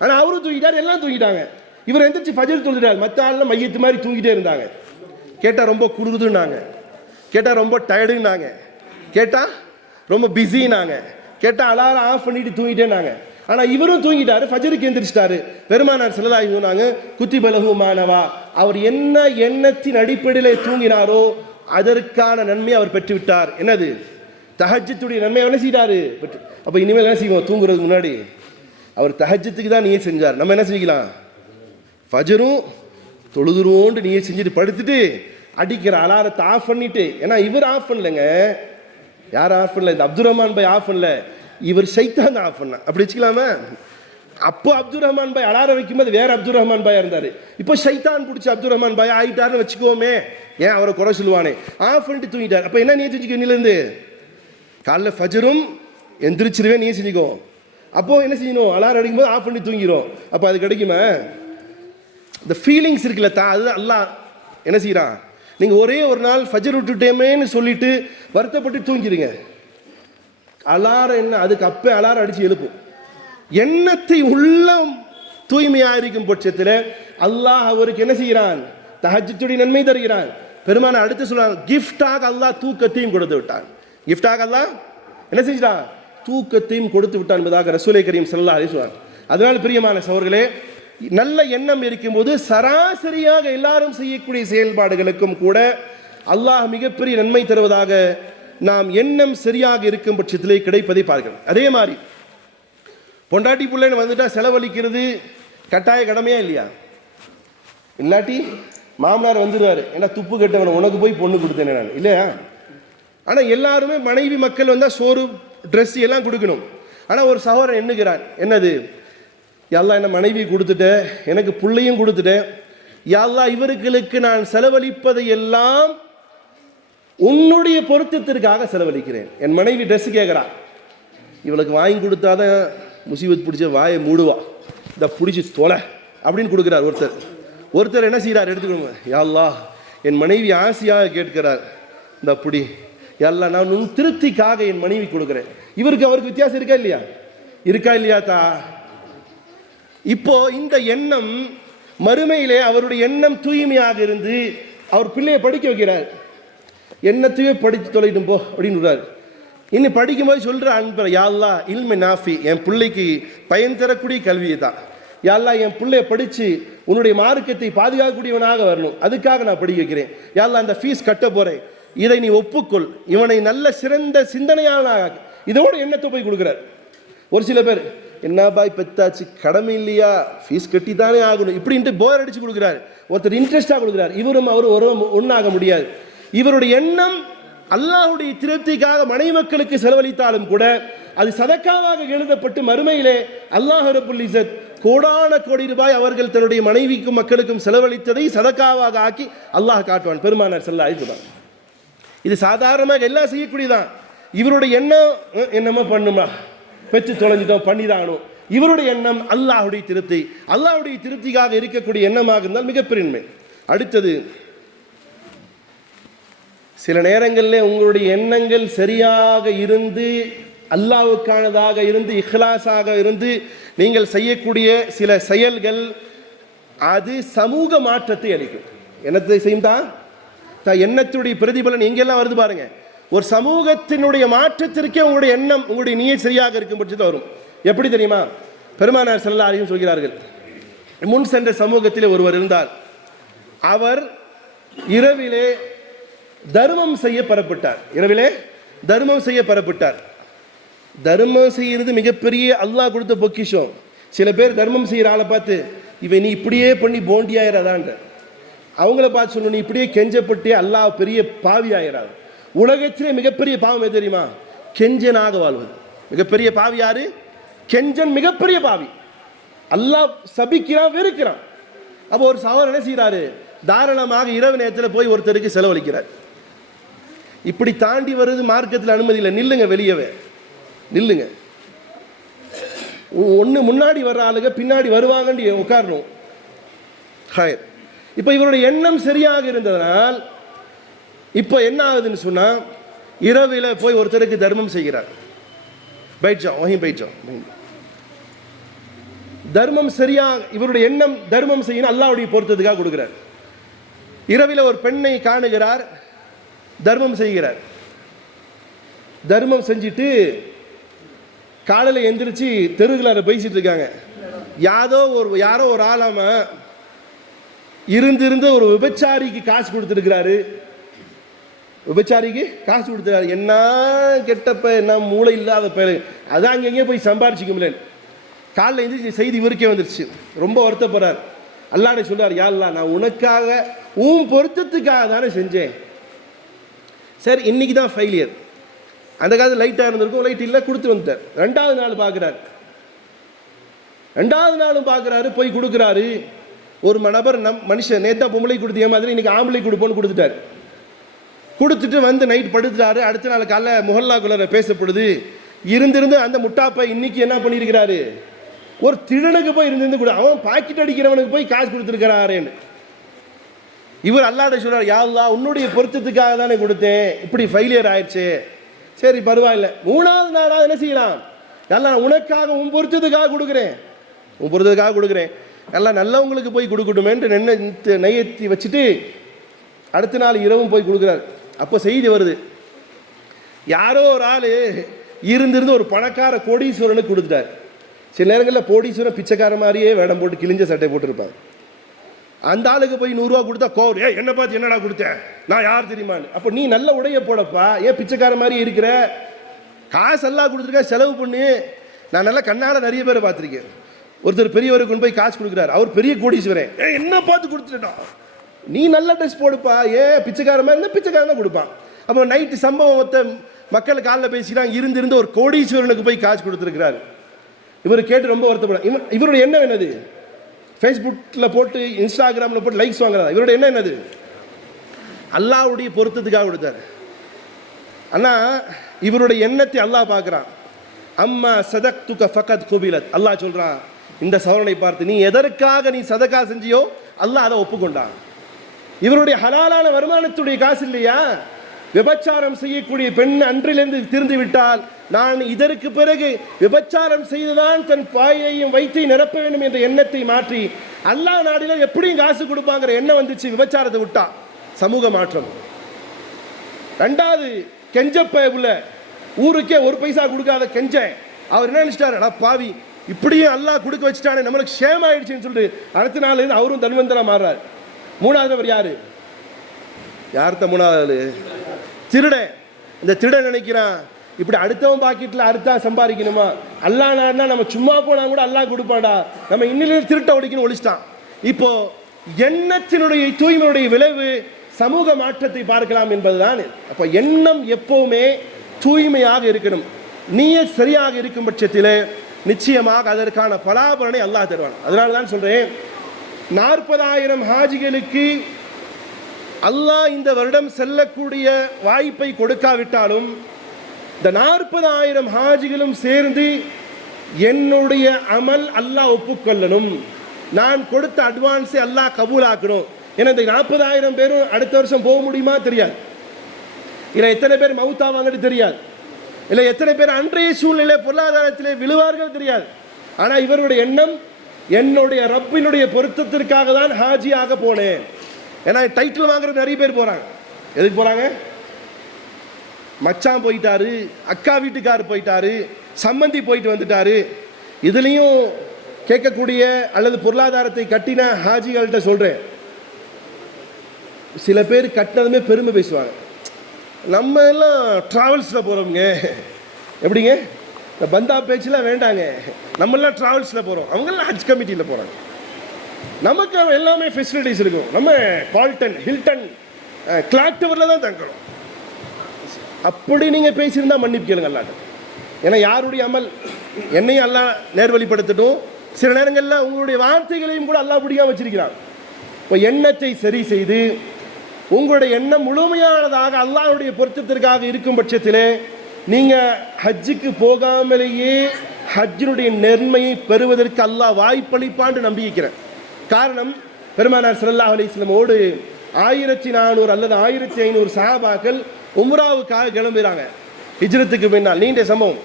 ஆனால் அவரும் தூங்கிட்டார், எல்லாம் தூங்கிட்டாங்க. இவர் எந்திரிச்சு ஃபஜர் தொழுகிறார். மற்ற ஆள்லாம் மையத்து மாதிரி தூங்கிட்டே இருந்தாங்க. கேட்டால் ரொம்ப குளிருதுன்னாங்க, கேட்டால் ரொம்ப டயர்டுன்னாங்க, கேட்டால் ரொம்ப பிஸினாங்க, கேட்டால் அலாரம் ஆஃப் பண்ணிட்டு தூங்கிட்டேனாங்க. ஆனால் இவரும் தூங்கிட்டாரு, ஃபஜருக்கு எந்திரிச்சிட்டாரு. பெருமானார் ஸல்லல்லாஹு அலைஹி சொன்னாங்க, குத்திப லஹு மா நவா. அவர் என்ன எண்ணத்தின் அடிப்படையில் தூங்கினாரோ அதற்கான நன்மை அவர் பெற்றுவிட்டார். என்னது? தஹஜ்ஜத்துடைய நன்மை என்ன செய்தாரு? அப்போ இனிமேல் என்ன செய்வோம்? தூங்குறதுக்கு முன்னாடி அவர் தஹஜ்ஜத்துக்கு தான் நியத் செஞ்சார். நம்ம என்ன செஞ்சுக்கலாம்? ஃபஜரும் தொழுதுருவோண்டு நியத் செஞ்சுட்டு படுத்துட்டு அடிக்கிற அலாரத்தை ஆஃப் பண்ணிட்டு. ஏன்னா இவர் ஆஃப் பண்ணலைங்க, யாரும் ஆஃப் பண்ணல, இந்த அப்துல் ரஹ்மான் பாய் ஆஃப் பண்ணல, இவர் ஷைத்தான் ஆஃப் பண்ண. அப்படி வச்சுக்கலாமா? அப்போ அப்துல் ரஹ்மான் பாய் அலாரம் வைக்கும்போது வேற அப்துல் ரஹ்மான் பாயா இருந்தார். இப்போ ஷைத்தான் பிடிச்சி அப்துல் ரஹ்மான் பாய் ஆகிட்டாருன்னு வச்சுக்கோமே, ஏன் அவரை குறை சொல்லுவானே. ஆஃப் பண்ணிட்டு தூங்கிட்டார். அப்போ என்ன நியத் செஞ்சுக்கோ? இன்னிலேருந்து காலைல ஃபஜரும் எந்திரிச்சிருவே நீ செஞ்சுக்கோ. அப்போது என்ன செய்யணும்? அலாரம் அடிக்கும்போது ஆஃப் பண்ணி தூங்கிடும். அப்போ அது கிடைக்குமா? இந்த ஃபீலிங்ஸ் இருக்குல்ல அதுதான் அல்லாஹ் என்ன செய்கிறான். நீங்கள் ஒரே ஒரு நாள் ஃபஜர் விட்டுட்டேமேன்னு சொல்லிட்டு வருத்தப்பட்டு தூங்கிடுங்க. அலாரம் என்ன, அதுக்கு அப்போ அலாரம் அடித்து எழுப்பும். எண்ணத்தை உள்ளம் தூய்மையாக இருக்கும் பட்சத்தில் அல்லாஹ் அவருக்கு என்ன செய்கிறான்? தஹஜ்ஜுடைய நன்மை தருகிறான். பெருமான அடுத்து சொல்றாங்க, கிஃப்டாக அல்லாஹ் தூக்கத்தையும் கொடுத்து விட்டான். கிஃப்டாக அல்லாஹ் என்ன செஞ்சிட்டான்? தூக்கத்தையும் கொடுத்து விட்டான் என்பதாக ரசூலை கரீம் ஸல்லல்லாஹு அலைஹி வஸல்லம். அதனால் பிரியமான சகோதரர்களே, நல்ல எண்ணம் இருக்கும்போது சராசரியாக எல்லாரும் செய்யக்கூடிய செயல்பாடுகளுக்கும் கூட அல்லாஹ் மிகப்பெரிய நன்மை தருவதாக நாம் எண்ணம் சரியாக இருக்கும் பட்சத்திலே கிடைப்பதை பார்க்கிறோம். அதே மாதிரி பொண்டாட்டி பிள்ளைன்னு வந்துட்டா செலவழிக்கிறது கட்டாய கடமையா இல்லையா? இல்லாட்டி மாமனார் வந்துடுவார், ஏன்னா துப்பு கட்டவன உனக்கு போய் பொண்ணு கொடுத்தேனே நான் இல்லையா? ஆனால் எல்லாருமே மனைவி மக்கள் வந்தால் சோறு ட்ரெஸ் எல்லாம் கொடுக்கணும். ஆனால் ஒரு சகோதரன் எண்ணுகிறான், என்னது யாழ்லா என்ன மனைவி கொடுத்துட்டேன், எனக்கு பிள்ளையும் கொடுத்துட்டேன், யாழ்லா இவர்களுக்கு நான் செலவழிப்பதை எல்லாம் உன்னுடைய பொருத்தத்திற்காக செலவழிக்கிறேன். என் மனைவி ட்ரெஸ் கேட்குறா, இவளுக்கு வாங்கி கொடுத்தாதான் முசீபத் பிடிச்ச வாயை மூடுவா, இந்த பிடிச்சி தொலை அப்படின்னு கொடுக்குறார் ஒருத்தர். ஒருத்தர் என்ன செய்கிறார், எடுத்துக்கணும், யாழ்லா என் மனைவி ஆசையாக கேட்கிறார், இந்த பிடி யாழ்லா நான் உன் திருப்திக்காக என் மனைவி கொடுக்குறேன். இவருக்கு அவருக்கு வித்தியாசம் இருக்கா இல்லையா? இருக்கா இல்லையா தா? இப்போ இந்த எண்ணம் மறுமையிலே அவருடைய எண்ணம் தூய்மையாக இருந்து அவர் பிள்ளையை படிக்க வைக்கிறார். எண்ணத்தையே படித்து தொலைட்டும் போ அப்படின்னு. இன்னும் படிக்கும்போது சொல்கிற அன்பர், யாழ்லா இல்மை நாஃபி, என் பிள்ளைக்கு பயன் தரக்கூடிய கல்வியை தான். யாழ்லா என் பிள்ளைய படித்து உன்னுடைய மார்க்கத்தை பாதுகாக்கக்கூடியவனாக வரணும், அதுக்காக நான் படிக்க வைக்கிறேன். யாழ்லா அந்த ஃபீஸ் கட்ட போகிறேன், இதை நீ ஒப்புக்கொள், இவனை நல்ல சிறந்த சிந்தனையாளனாக. இதோட எண்ணத்தை போய் கொடுக்குறார். ஒரு சில பேர் என்ன பாய் பெத்தாச்சு கடமை இல்லையா, ஃபீஸ் கட்டி தானே ஆகணும் இப்படின்ட்டு போர் அடிச்சு கொடுக்குறாரு. ஒருத்தர் இன்ட்ரெஸ்டாக கொடுக்குறாரு, இவரும் அவரும் ஒன்றாக முடியாது. இவருடைய எண்ணம் அல்லாஹ்வுடைய திருப்திக்காக மனைவி மக்களுக்கு செலவழித்தாலும் கூட அது சதக்காவாக எழுதப்பட்டு மறுமையிலே அல்லாஹ் ரப்புல் இஸ்ஸத் கோடான கோடி ரூபாய் அவர்கள் தன்னுடைய மனைவிக்கும் மக்களுக்கும் செலவழித்ததை சதக்காவாக ஆக்கி அல்லாஹ் காட்டுவான். பெருமானார் ஸல்லல்லாஹு அலைஹி வஸல்லம். இது சாதாரணமாக எல்லாம் செய்யக்கூடியதான். இவருடைய எண்ணம் என்னமோ பண்ணுமா, பெற்று தொலைஞ்சிட்டோம் பண்ணிதானோ. இவருடைய எண்ணம் அல்லாஹ்வுடைய திருப்தி, அல்லாஹ்வுடைய திருப்திக்காக இருக்கக்கூடிய எண்ணமாக இருந்தால் மிகப்பெரிய நன்மை. அடுத்தது, சில நேரங்களில் உங்களுடைய எண்ணங்கள் சரியாக இருந்து அல்லாஹ்வுக்கானதாக இருந்து இஹ்லாஸாக இருந்து நீங்கள் செய்யக்கூடிய சில செயல்கள் அது சமூக மாற்றத்தை அளிக்கும். என்னத்தை செய்யும் தான் எண்ணத்துடைய பிரதிபலன் எங்கெல்லாம் வருது பாருங்க. ஒரு சமூகத்தினுடைய மாற்றத்திற்கே உங்களுடைய எண்ணம் உங்களுடைய நியத் சரியாக இருக்கும் பட்சத்தில் வரும். எப்படி தெரியுமா? பெருமானார் ஸல்லல்லாஹு அலைஹி வஸல்லம் சொல்கிறார்கள், முன் சென்ற சமூகத்திலே ஒருவர் இருந்தார். அவர் இரவிலே தர்மம் செய்ய பெறப்பட்டார். இரவிலே தர்மம் செய்ய பெறப்பட்டார். தர்மம் செய்கிறது மிகப்பெரிய அல்லாஹ் கொடுத்த பொக்கிஷம். சில பேர் தர்மம் செய்கிற ஆளை பார்த்து, இவன் நீ இப்படியே பண்ணி போண்டி ஆயிராதான்ற, அவங்கள பார்த்து சொல்லணும், நீ இப்படியே கெஞ்சப்பட்டே அல்லாஹ் பெரிய பாவி ஆயிராது. உலகத்திலே மிகப்பெரிய பாவம் எது தெரியுமா? கெஞ்சனாக வாழ்வது. மிகப்பெரிய பாவி யாரு? கெஞ்சன் மிகப்பெரிய பாவி. அல்லாஹ் சபிக்கிறான், வெறுக்கிறான். அப்போ ஒரு சகோதரர் என்ன செய்கிறாரு, தாராளமாக இரவு நேரத்தில் போய் ஒருத்தருக்கு செலவழிக்கிறார். இப்படி தாண்டி வருது மார்க்கத்தில் அனுமதி இல்லை. நில்லுங்க, வெளியவே நில்லுங்க. ஒன்று முன்னாடி வர்ற ஆளுங்க பின்னாடி வருவாங்கன்னு உட்காரணும். ஹயர். இப்போ இவருடைய எண்ணம் சரியாக இருந்ததனால் இப்போ என்ன ஆகுதுன்னு சொன்னால், இரவில் போய் ஒருத்தருக்கு தர்மம் செய்கிறார். பைட்ஜா வஹீம் பைட்ஜா தர்மம் சரியாக, இவருடைய எண்ணம் தர்மம் செய்யணும் அல்லாஹ்வுடைய பொறுத்ததுக்காக கொடுக்குறார். இரவில் ஒரு பெண்ணை காணுகிறார், தர்மம் செய்கிறார். தர்மம் செஞ்சுட்டு காலையில் எந்திரிச்சு தெருவில் பேசிட்டு இருக்காங்க. யாரோ ஒரு ஆளாம இருந்து ஒரு விபச்சாரிக்கு காசு கொடுத்துருக்கிறாரு. விபச்சாரிக்கு காசு கொடுத்துருக்காரு. என்ன கெட்டப்ப, என்ன மூளை இல்லாத பேர், அதான் அங்கங்கே போய் சம்பாரிச்சிக்க முடியல. காலையில் எந்திரிச்சு செய்தி இவருக்கே வந்துருச்சு. ரொம்ப வருத்தப்படுறார். அல்லாஹ்ட்ட சொல்றார், யா அல்லாஹ் நான் உனக்காக உன் பொருத்தத்துக்காக தானே செஞ்சேன். சரி, இன்னைக்கு தான் ஃபெயிலியர். அந்த காலத்தில் லைட்டாக இருந்திருக்கும், லைட் இல்லை, கொடுத்து வந்துட்டார். ரெண்டாவது நாள் பார்க்குறாரு. ரெண்டாவது நாளும் பார்க்குறாரு, போய் கொடுக்குறாரு. ஒரு நபர் மனுஷன் நேத்தா பொம்பளை கொடுத்து மாதிரி இன்னைக்கு ஆம்பளை கொடுப்போன்னு கொடுத்துட்டார். கொடுத்துட்டு வந்து நைட் படுத்துட்டாரு. அடுத்த நாள் காலைல முஹல்லாக்குள்ள பேசப்படுது. இருந்திருந்து அந்த முட்டாப்பை இன்னைக்கு என்ன பண்ணியிருக்கிறாரு, ஒரு திருடனுக்கு போய் இருந்து கூட அவன் பாக்கெட் அடிக்கிறவனுக்கு போய் காசு கொடுத்துருக்கிறாருன்னு. இவர் அல்லாஹ்ட்ட சொல்றார், யா அல்லாஹ் உன்னுடைய பொருத்தத்துக்காக தானே கொடுத்தேன், இப்படி ஃபெயிலியர் ஆயிடுச்சு. சரி பரவாயில்ல, மூணாவது நாளாக என்ன செய்யலாம், எல்லாம் உனக்காக உன் பொருத்தத்துக்காக கொடுக்குறேன், உன் பொருத்தத்துக்காக கொடுக்குறேன், எல்லாம் நல்லவங்களுக்கு போய் கொடுக்கட்டுமேன்ட்டு நெய்யத்தி வச்சுட்டு அடுத்த நாள் இரவும் போய் கொடுக்குறாரு. அப்போ செய்தி வருது, யாரோ ஒரு ஆள் இருந்திருந்து ஒரு பணக்கார கோடீஸ்வரனுக்கு கொடுத்துட்டார். சில நேரங்களில் போலீஸும் பிச்சைக்கார மாதிரியே வேடம் போட்டு கிழிஞ்ச சட்டை போட்டிருப்பாங்க. அந்த ஆளுக்கு போய் 100 ரூபா கொடுத்தா கோவர், என்ன பார்த்து என்னடா கொடுத்தேன், நான் யார் தெரியுமான்னு. அப்போ நீ நல்ல உடைய போடப்பா, ஏன் பிச்சைக்கார மாதிரி இருக்கிற, காசு எல்லாம் கொடுத்துருக்க, செலவு பண்ணு. நான் நல்லா கண்ணால் நிறைய பேரை பார்த்துருக்கேன். ஒருத்தர் பெரியவருக்கு கொண்டு போய் காசு கொடுக்குறாரு, அவர் பெரிய கோடீஸ்வரன், என்ன பார்த்து கொடுத்துட்டா, நீ நல்ல ட்ரெஸ் போடுப்பா, ஏன் பிச்சைக்கார மாதிரி இருந்தால் பிச்சைக்காரன் தான் கொடுப்பான். அப்போ நைட்டு சம்பவம் மொத்த மக்கள் காலில் பேசிக்கிறாங்க, இருந்து ஒரு கோடீஸ்வரனுக்கு போய் காசு கொடுத்துருக்கிறாரு. இவர் கேட்டு ரொம்ப வருத்தப்படும். இவருடைய எண்ணம் என்னது, ஃபேஸ்புக்கில் போட்டு இன்ஸ்டாகிராமில் போட்டு லைக்ஸ் வாங்குறதா? இவருடைய எண்ணம் என்னது, அல்லாஹ்வுடைய பொருத்தத்துக்காக கொடுத்தாரு. ஆனால் இவருடைய எண்ணத்தை அல்லாஹ் பார்க்குறான். அம்மா சதக்துக ஃபகத் குபிலத், அல்லாஹ் சொல்கிறான் இந்த சவரனை பார்த்து, நீ எதற்காக நீ சதக்கா செஞ்சியோ அல்லாஹ் அதை ஒப்புக்கொண்டான். இவருடைய ஹலாலான வருமானத்துடைய காசு இல்லையா. விபச்சாரம் செய்யக்கூடிய பெண் அன்றிலிருந்து திருந்து விட்டால் நான் இதற்கு பிறகு விபச்சாரம் செய்துதான் தன் பாயையும் வயிற்றை நிரப்ப வேண்டும் என்ற எண்ணத்தை மாற்றி அல்லாஹ் நாடில எப்படியும் காசு கொடுப்பாங்கிற எண்ணம் வந்துச்சு. விபச்சாரத்தை விட்டா சமூக மாற்றம். ரெண்டாவது கெஞ்சப்ப ஊருக்கே ஒரு பைசா கொடுக்காத கெஞ்ச அவர் என்ன நினைச்சிட்டாரு, பாவி இப்படியும் அல்லாஹ் கொடுக்க வச்சுட்டானே நம்மளுக்கு ஷேம் ஆயிடுச்சுன்னு சொல்லிட்டு அடுத்த நாள் அவரும் தன்வந்தரா மாறுறாரு. மூணாவது அவர் யாரு, யார்த்த மூணாவது திருட. இந்த திருட நினைக்கிறான் இப்படி அடுத்தவன் பாக்கெட்டில் அறுத்தா சம்பாதிக்கணுமா, அல்லாஹ் நாடுனா நம்ம சும்மா போனா கூட அல்லாஹ் கொடுப்பாடா, நம்ம இன்னிலிருந்து திருட்ட ஒழிக்கணும் ஒழிச்சிட்டான். இப்போ எண்ணத்தினுடைய தூய்மையுடைய விளைவு சமூக மாற்றத்தை பார்க்கலாம் என்பதுதான். அப்போ எண்ணம் எப்பவுமே தூய்மையாக இருக்கணும். நீயே சரியாக இருக்கும் பட்சத்தில் நிச்சயமாக அதற்கான பலாபலனை அல்லாஹ் தருவான். அதனால தான் சொல்றேன், 40,000 ஹாஜிகளுக்கு அல்லாஹ் இந்த வருடம் செல்லக்கூடிய வாய்ப்பை கொடுக்காவிட்டாலும் இந்த 40,000 ஹாஜிகளும் சேர்ந்து என்னுடைய அமல் அல்லாஹ் ஒப்புக்கொள்ளணும், நான் கொடுத்த அட்வான்ஸை அல்லாஹ் கபூலாக்கணும். ஏன்னா இந்த 40,000 பேரும் அடுத்த வருஷம் போக முடியுமா தெரியாது, இல்லை எத்தனை பேர் மவுத்தாவாங்கன்னு தெரியாது, இல்லை எத்தனை பேர் அன்றைய சூழ்நிலை பொருளாதாரத்திலே விழுவார்கள் தெரியாது. ஆனால் இவருடைய எண்ணம் என்னுடைய ரப்பினுடைய பொருத்தத்திற்காக தான் ஹாஜியாக போனேன். ஏன்னா டைட்டில் வாங்குறது நிறைய பேர் போகிறாங்க. எதுக்கு போகிறாங்க, மச்சான் போயிட்டாரு, அக்கா வீட்டுக்கார் போயிட்டாரு, சம்மந்தி போயிட்டு வந்துட்டாரு. இதுலேயும் கேட்கக்கூடிய அல்லது பொருளாதாரத்தை கட்டின ஹாஜிகள்கிட்ட சொல்கிறேன், சில பேர் கட்டினதுமே பெருமை பேசுவாங்க. நம்ம எல்லாம் ட்ராவல்ஸில் போகிறோம்ங்க, எப்படிங்க இந்த பந்தா பேச்சுலாம் வேண்டாங்க, நம்மெல்லாம் ட்ராவல்ஸில் போகிறோம், அவங்கெல்லாம் ஹஜ் கமிட்டியில் போகிறாங்க, நமக்கு எல்லாமே ஃபெசிலிட்டிஸ் இருக்கும், நம்ம கால்டன் ஹில்டன் கிளாக் டவரில் தான் தங்கணும். அப்படி நீங்கள் பேசியிருந்தா மன்னிப்பு கேளுங்க அல்லாட்ட. ஏன்னா யாருடைய அமல் என்னையும் அல்லாஹ் நேர்வழிப்படுத்தட்டும். சில நேரங்களில் உங்களுடைய வார்த்தைகளையும் கூட அல்லாஹ் பிடிக்காம வச்சிருக்கிறான். இப்போ எண்ணத்தை சரி செய்து உங்களுடைய எண்ணம் முழுமையானதாக அல்லாஹ்வுடைய பொருத்தத்திற்காக இருக்கும் பட்சத்தில் நீங்கள் ஹஜ்ஜுக்கு போகாமலேயே ஹஜ்ஜினுடைய நன்மையை பெறுவதற்கு அல்லாஹ் வாய்ப்பளிப்பான்னு நம்பிக்கிறேன். காரணம், பெருமானார் ஸல்லல்லாஹு அலைஹி வஸல்லமோடு 1400 அல்லது 1500 சஹாபாக்கள் உம்ராவுக்காக கிளம்புறாங்க ஹிஜ்ரத்துக்கு பின்னால். நீண்ட சம்பவம்.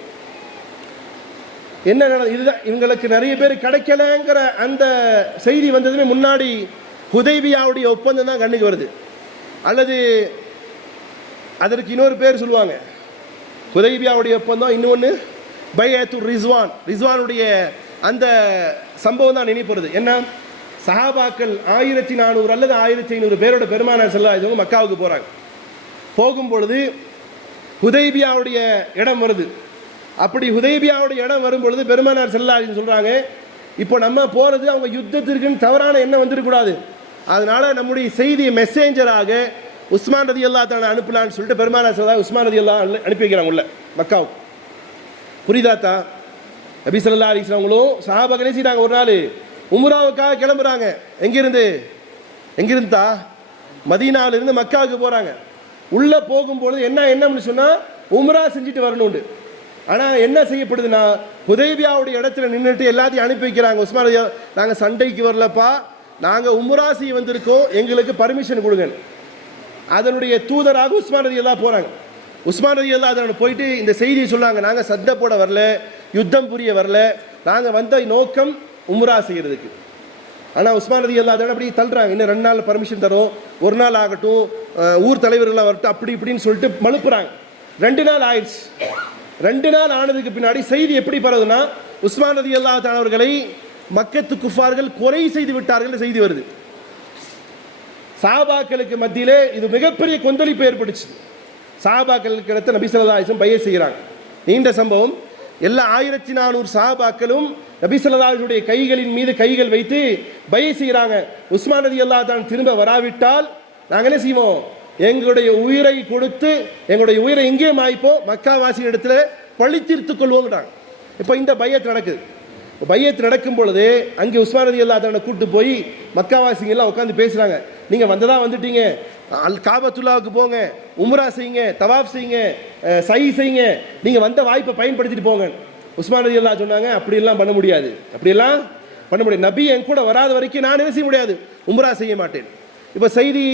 என்ன இதுதான் இவங்களுக்கு நிறைய பேர் கிடைக்கலங்கிற அந்த செய்தி வந்ததுமே முன்னாடி ஹுதைபியாவுடைய ஒப்பந்தம் தான் கண்ணுக்கு வருது. அல்லது அதற்கு இன்னொரு பேர் சொல்லுவாங்க, ஹுதைபியாவுடைய ஒப்பந்தம், இன்னொன்று பைஅத்துர் ரிஸ்வான், ரிஸ்வானுடைய அந்த சம்பவம் தான் நினைப்பது. என்ன, சஹாபாக்கள் 1400 அல்லது 1500 பேரோட பெருமானார் ஸல்லல்லாஹு அலைஹி வஸல்லம் மக்காவுக்கு போகிறாங்க. போகும்பொழுது ஹுதைபியாவுடைய இடம் வருது. அப்படி ஹுதைபியாவுடைய இடம் வரும் பொழுது பெருமானார் ஸல்லல்லாஹு அலைஹி வஸல்லம் சொல்கிறாங்க, இப்போ நம்ம போகிறது அவங்க யுத்தத்திற்குன்னு தவறான எண்ணம் வந்துடக்கூடாது, அதனால நம்முடைய செய்தியை மெசேஞ்சராக உஸ்மான் ரலியல்லாஹு தஆலா அனுப்பலான்னு சொல்லிட்டு பெருமானார் ஸல்லல்லாஹு உஸ்மான் ரலியல்லாஹு அனுப்பி வைக்கிறாங்க உள்ள மக்காவுக்கு. புரியுதாத்தா? நபி ஸல்லல்லாஹு அலைஹி வஸல்லம் அவங்களும் சஹாபாக்களே செய்றாங்க. ஒரு நாள் உம்ராவுக்காக கிளம்புறாங்க. எங்கிருந்தா மதீனாவிலிருந்து மக்காவுக்கு போகிறாங்க. உள்ளே போகும்பொழுது என்ன எண்ணம்னு சொன்னால் உம்ரா செஞ்சுட்டு வரணுண்டு. ஆனால் என்ன செய்யப்படுதுன்னா, ஹுதைபியாவுடைய இடத்துல நின்றுட்டு எல்லாத்தையும் அனுப்பி வைக்கிறாங்க. உஸ்மான் ரலியல்லாஹு, நாங்கள் சண்டைக்கு வரலப்பா, நாங்கள் உம்ரா செய்ய வந்திருக்கோம், எங்களுக்கு பர்மிஷன் கொடுங்க. அதனுடைய தூதராக உஸ்மான் ரலியல்லாஹு போகிறாங்க. உஸ்மான் ரலியல்லாஹு அதனோட போயிட்டு இந்த செய்தியை சொன்னாங்க, நாங்கள் சண்டை போட வரல, யுத்தம் புரிய வரல, நாங்கள் வந்த நோக்கம் உம்ரா செய்கிறதுக்கு. ஆனால் உஸ்மான் ரலியல்லாஹு அதோட அப்படி தள்ளுறாங்க, இன்னும் 2 நாள் பர்மிஷன் தரோம், ஒரு நாள் ஆகட்டும், ஊர் தலைவர்களாக வரட்டும், அப்படி இப்படின்னு சொல்லிட்டு மழுப்புறாங்க. 2 நாள் ஆயிடுச்சு. 2 நாள் ஆனதுக்கு பின்னாடி செய்தி எப்படி பரவுதுன்னா, உஸ்மான் ரலியல்லாஹு தஆலா அவர்களை மக்கத்து குஃபார்கள் கொலை செய்து விட்டார்கள் செய்தி வருது. சஹாபாக்களுக்கு மத்தியிலே இது மிகப்பெரிய கொந்தளிப்பு ஏற்பட்டுச்சு. சஹாபாக்களுக்கு இடத்த நபி ஸல்லல்லாஹு அலைஹி வஸல்லம் பைஅத் செய்கிறாங்க. நீண்ட சம்பவம். எல்லா 1400 சஹாபாக்களும் நபி ஸல்லல்லாஹு அலைஹி வஸல்லம் கைகளின் மீது கைகள் வைத்து பைஅத் செய்கிறாங்க. உஸ்மான் ரலியல்லாஹு தஆலா திரும்ப வராவிட்டால் நாங்கள் என்ன செய்வோம், எங்களுடைய உயிரை கொடுத்து எங்களுடைய உயிரை எங்கே மாய்ப்போம், மக்காவாசி இடத்துல பழி தீர்த்துக் கொள்வோங்கிறாங்க. இப்போ இந்த பையத் நடக்குது. பையத் நடக்கும் பொழுது அங்கே உஸ்மான் ரலியல்லாஹு தஆலா கூட்டு போய் மக்காவாசிங்கெல்லாம் உட்காந்து பேசுகிறாங்க. நீங்கள் வந்துட்டீங்க, காபத்துல்லாவுக்கு போங்க, உம்ரா செய்யுங்க, தவாஃப் செய்யுங்க, சை செய்யுங்க, நீங்கள் வந்த வாய்ப்பை பயன்படுத்திட்டு போங்க. உஸ்மான் ரலியல்லாஹு சொன்னாங்க, அப்படியெல்லாம் பண்ண முடியாது, அப்படியெல்லாம் பண்ண முடியாது. நபி என் கூட வராத வரைக்கும் நான் என்ன செய்ய முடியாது, உம்ரா செய்ய மாட்டேன். இப்போ செய்தி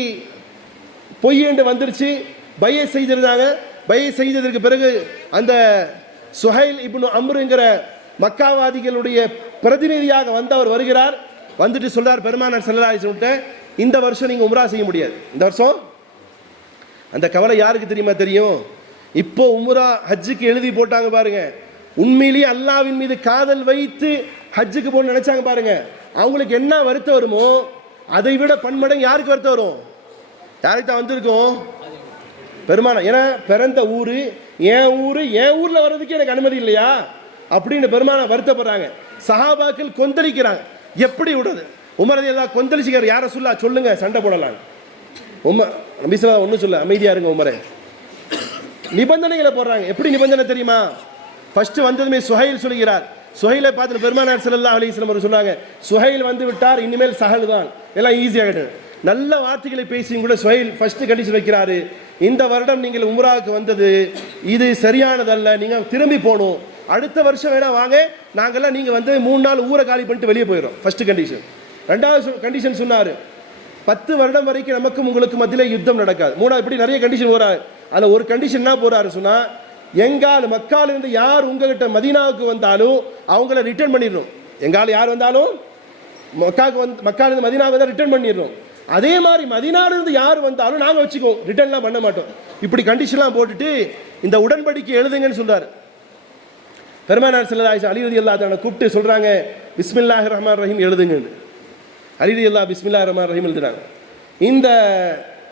பொய்யேண்டு வந்துருச்சு. பையத் செய்திருந்தாங்க. பையத் செய்ததற்கு பிறகு அந்த சுஹைல் இப்னு அம்ருங்கிற மக்காவாதிகளுடைய பிரதிநிதியாக வந்தவர் வருகிறார். வந்துட்டு சொல்றார், பெருமானார் ஸல்லல்லாஹு அலைஹி வஸல்லம், இந்த வருஷம் நீங்கள் உம்ரா செய்ய முடியாது. இந்த வருஷம் அந்த கவலை யாருக்கு தெரியுமா தெரியும்? இப்போ உம்ரா ஹஜ்ஜுக்கு எழுதி போட்டாங்க பாருங்க. உண்மையிலேயே அல்லாஹ்வின் மீது காதல் வைத்து ஹஜ்ஜுக்கு போகணும்னு நினைச்சாங்க பாருங்க. அவங்களுக்கு என்ன வருத்தம் வருமோ அதை விட பன்மடங்கு யாருக்கு வருத்தம் வரும்? யாருக்கு தான் வந்திருக்கும்? பெருமானா. ஏன்னா பிறந்த ஊர் என் ஊரில் வர்றதுக்கு எனக்கு அனுமதி இல்லையா அப்படின்னு பெருமானா வருத்தப்படுறாங்க. சஹாபாக்கள் கொந்தளிக்கிறாங்க. எப்படி விடுறது? உமர் ரலியல்லாஹு கொந்தளிச்சுக்கார். யார சொல்லா சொல்லுங்க, சண்டை போடலாம். நபி ஸல்லல்லாஹு அலைஹி ஒன்றும் சொல்ல, அமைதியா இருங்க உமரே. நிபந்தனைகளை போடுறாங்க. எப்படி நிபந்தனை தெரியுமா? ஃபர்ஸ்ட் வந்ததுமே சுஹைல் சொல்கிறார். சுஹைலை பார்த்து பெருமானார் ஸல்லல்லாஹு அலைஹி வஸல்லம் சொன்னாங்க, சுஹைல் வந்து விட்டார், இனிமேல் சஹல் தான், எல்லாம் ஈஸியாகிட்டு. நல்ல வார்த்தைகளை பேசியும் கூட சுஹைல் ஃபர்ஸ்ட் கண்டிஷன் வைக்கிறாரு, இந்த வருடம் நீங்கள் உம்ராவுக்கு வந்தது இது சரியானதல்ல, நீங்கள் திரும்பி போகணும், அடுத்த வருஷம் வேணா வாங்க, நாங்கள்லாம் நீங்கள் வந்து 3 நாள் ஊரை காலி பண்ணிட்டு வெளியே போயிடும். First condition. ரெண்டாவது கண்டிஷன் சொன்னார், 10 வருடம் வரைக்கும் நமக்கும் உங்களுக்கு மத்தியில் யுத்தம் நடக்காது. மூணாவது இப்படி நிறைய கண்டிஷன் போறாரு. அதில் ஒரு கண்டிஷன் என்ன போறாரு சொன்னா, எங்கால் மக்காலிருந்து யார் உங்ககிட்ட மதீனாவுக்கு வந்தாலும் அவங்கள ரிட்டர்ன் பண்ணிடணும். எங்கால் யார் வந்தாலும் மக்காலிருந்து மதீனாவுக்கு வந்தால் ரிட்டர்ன் பண்ணிடணும். அதே மாதிரி மதீனாவிலிருந்து யார் வந்தாலும் நாங்கள் வச்சுக்கோம், ரிட்டர்ன்லாம் பண்ண மாட்டோம். இப்படி கண்டிஷன்லாம் போட்டுட்டு இந்த உடன்படிக்கை எழுதுங்கன்னு சொல்றாரு. பெருமானார் ஸல்லல்லாஹு அலைஹி அலி ரலியல்லாஹு தஆலா கூப்பிட்டு சொல்றாங்க, பிஸ்மில்லாஹிர் ரஹ்மானிர் ரஹீம் எழுதுங்கன்னு. அலி ரலியல்லாஹு பிஸ்மில்லாஹிர் ரஹ்மானிர் ரஹீம் எழுதுறாங்க. இந்த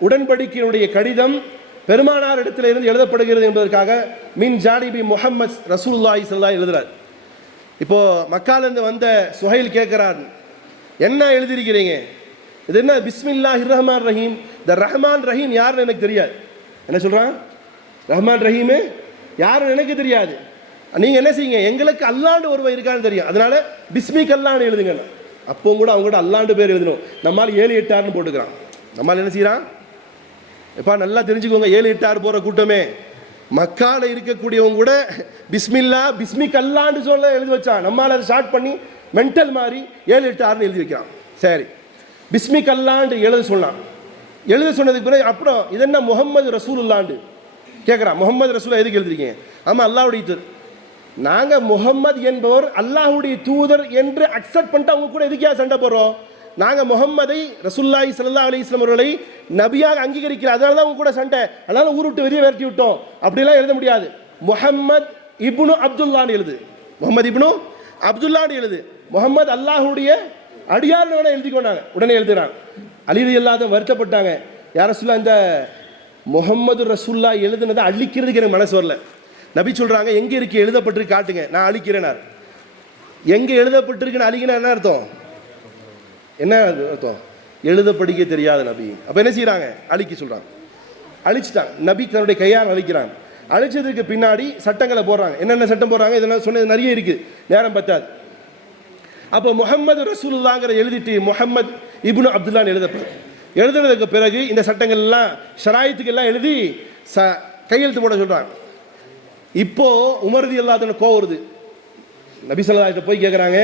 உடன்படிக்கையினுடைய கடிதம் பெருமானார் இடத்துல இருந்து எழுதப்படுகிறது என்பதற்காக மின் ஜானிபி முஹம்மத் ரசூலுல்லாஹி ஸல்லல்லாஹு அலைஹி எழுதுறார். இப்போ மக்காலிருந்து வந்த சுஹைல் கேட்கிறார், என்ன எழுதியிருக்கிறீங்க? இது என்ன பிஸ்மில்லாஹிர் ரஹ்மானிர் ரஹீம்? இந்த ரஹ்மான் ரஹீம் யாருன்னு எனக்கு தெரியாது. என்ன சொல்றான்? ரஹ்மான் ரஹீம் யாருன்னு எனக்கு தெரியாது. நீங்க என்ன செய்யுங்க, எங்களுக்கு அல்லாண்டு ஒருவன் இருக்கான்னு தெரியும், அதனால பிஸ்மிக் அல்லான்னு எழுதுங்க. அப்போ கூட அவங்க கூட அல்லாண்டு பேர் எழுதணும். நம்மால் 7, 8, 6 போட்டுக்கிறான். நம்மால் என்ன செய்யறான்? எப்பா நல்லா தெரிஞ்சுக்கோங்க, 7, 8, 6 போற கூட்டமே மக்கால இருக்கக்கூடியவங்க கூட பிஸ்மில்லா பிஸ்மிக் அல்லான்னு சொல்ல எழுதி வச்சான். நம்மால் அதை ஷார்ட் பண்ணி மென்டல் மாதிரி 7, 8, 6 எழுதி வைக்கிறான். சரி, பிஸ்மிக் அல்லாண்டு எழுத சொன்னான். எழுத சொன்னதுக்கு பிறகு அப்புறம் இது என்ன முஹம்மது ரசூலுல்லாண்டு கேட்குறான். முகமது ரசூலா எதுக்கு எழுதிருக்கீங்க? ஆமாம் அல்லாஹ்வுடைய தூதர். நாங்கள் முகம்மது என்பவர் அல்லாஹ்வுடைய தூதர் என்று அக்செப்ட் பண்ணிட்டு அவங்க கூட எதுக்கே சண்டை போடுறோம்? நாங்கள் முகம்மதை ரசூலுல்லாஹி ஸல்லல்லாஹு அலைஹி வஸல்லம் அவர்களை நபியாக அங்கீகரிக்கிறோம், அதனால தான் அவங்க கூட சண்டை, அதனால ஊர் விட்டு வெளியே விரட்டி விட்டோம். அப்படிலாம் எழுத முடியாது. முஹம்மத் இப்னு அப்துல்லான்னு எழுது, முகமது இப்னு அப்துல்லான்னு எழுது. முகம்மது அல்லாஹ்வுடைய அடியார்னு வேணா எழுதிக்கொண்டாங்க. உடனே எழுதுறாங்க. அலி ரலியல்லாஹு வருத்தப்பட்டாங்க, யார சொல்ல இந்த முகம்மது ரசூல்லா எழுதுனதை அழிக்கிறதுக்கு எனக்கு மனசு வரல. நபி சொல்றாங்க, எங்க இருக்கு எழுதப்பட்டிருக்கு காட்டுங்க, நான் அழிக்கிறேனார். எங்க எழுதப்பட்டிருக்குன்னு அழிக்கினா என்ன அர்த்தம்? என்ன அர்த்தம்? எழுத படிக்க தெரியாத நபி. அப்ப என்ன செய்யறாங்க? அழிக்க சொல்றாங்க. அழிச்சிட்டாங்க. நபி தன்னுடைய கையால் அழிக்கிறாங்க. அழிச்சதுக்கு பின்னாடி சட்டங்களை போடுறாங்க. என்னென்ன சட்டம் போடுறாங்க இதெல்லாம் சொன்னது நிறைய இருக்கு, நேரம் பத்தாது. அப்போ முஹம்மது ரசூலுல்லாஹ்ங்கற எழுதிட்டு முஹம்மது இப்னு அப்துல்லான்னு எழுதுனதுக்கு பிறகு இந்த சட்டங்கள் எல்லாம் ஷராயித்துக்கு எல்லாம் எழுதி கையெழுத்து போட சொல்றாங்க. இப்போ உமர் ரலியல்லாஹு அன்ஹு கோவம் வருது. நபி ஸல்லல்லாஹு அலைஹி வஸல்லம் போய் கேட்குறாங்க,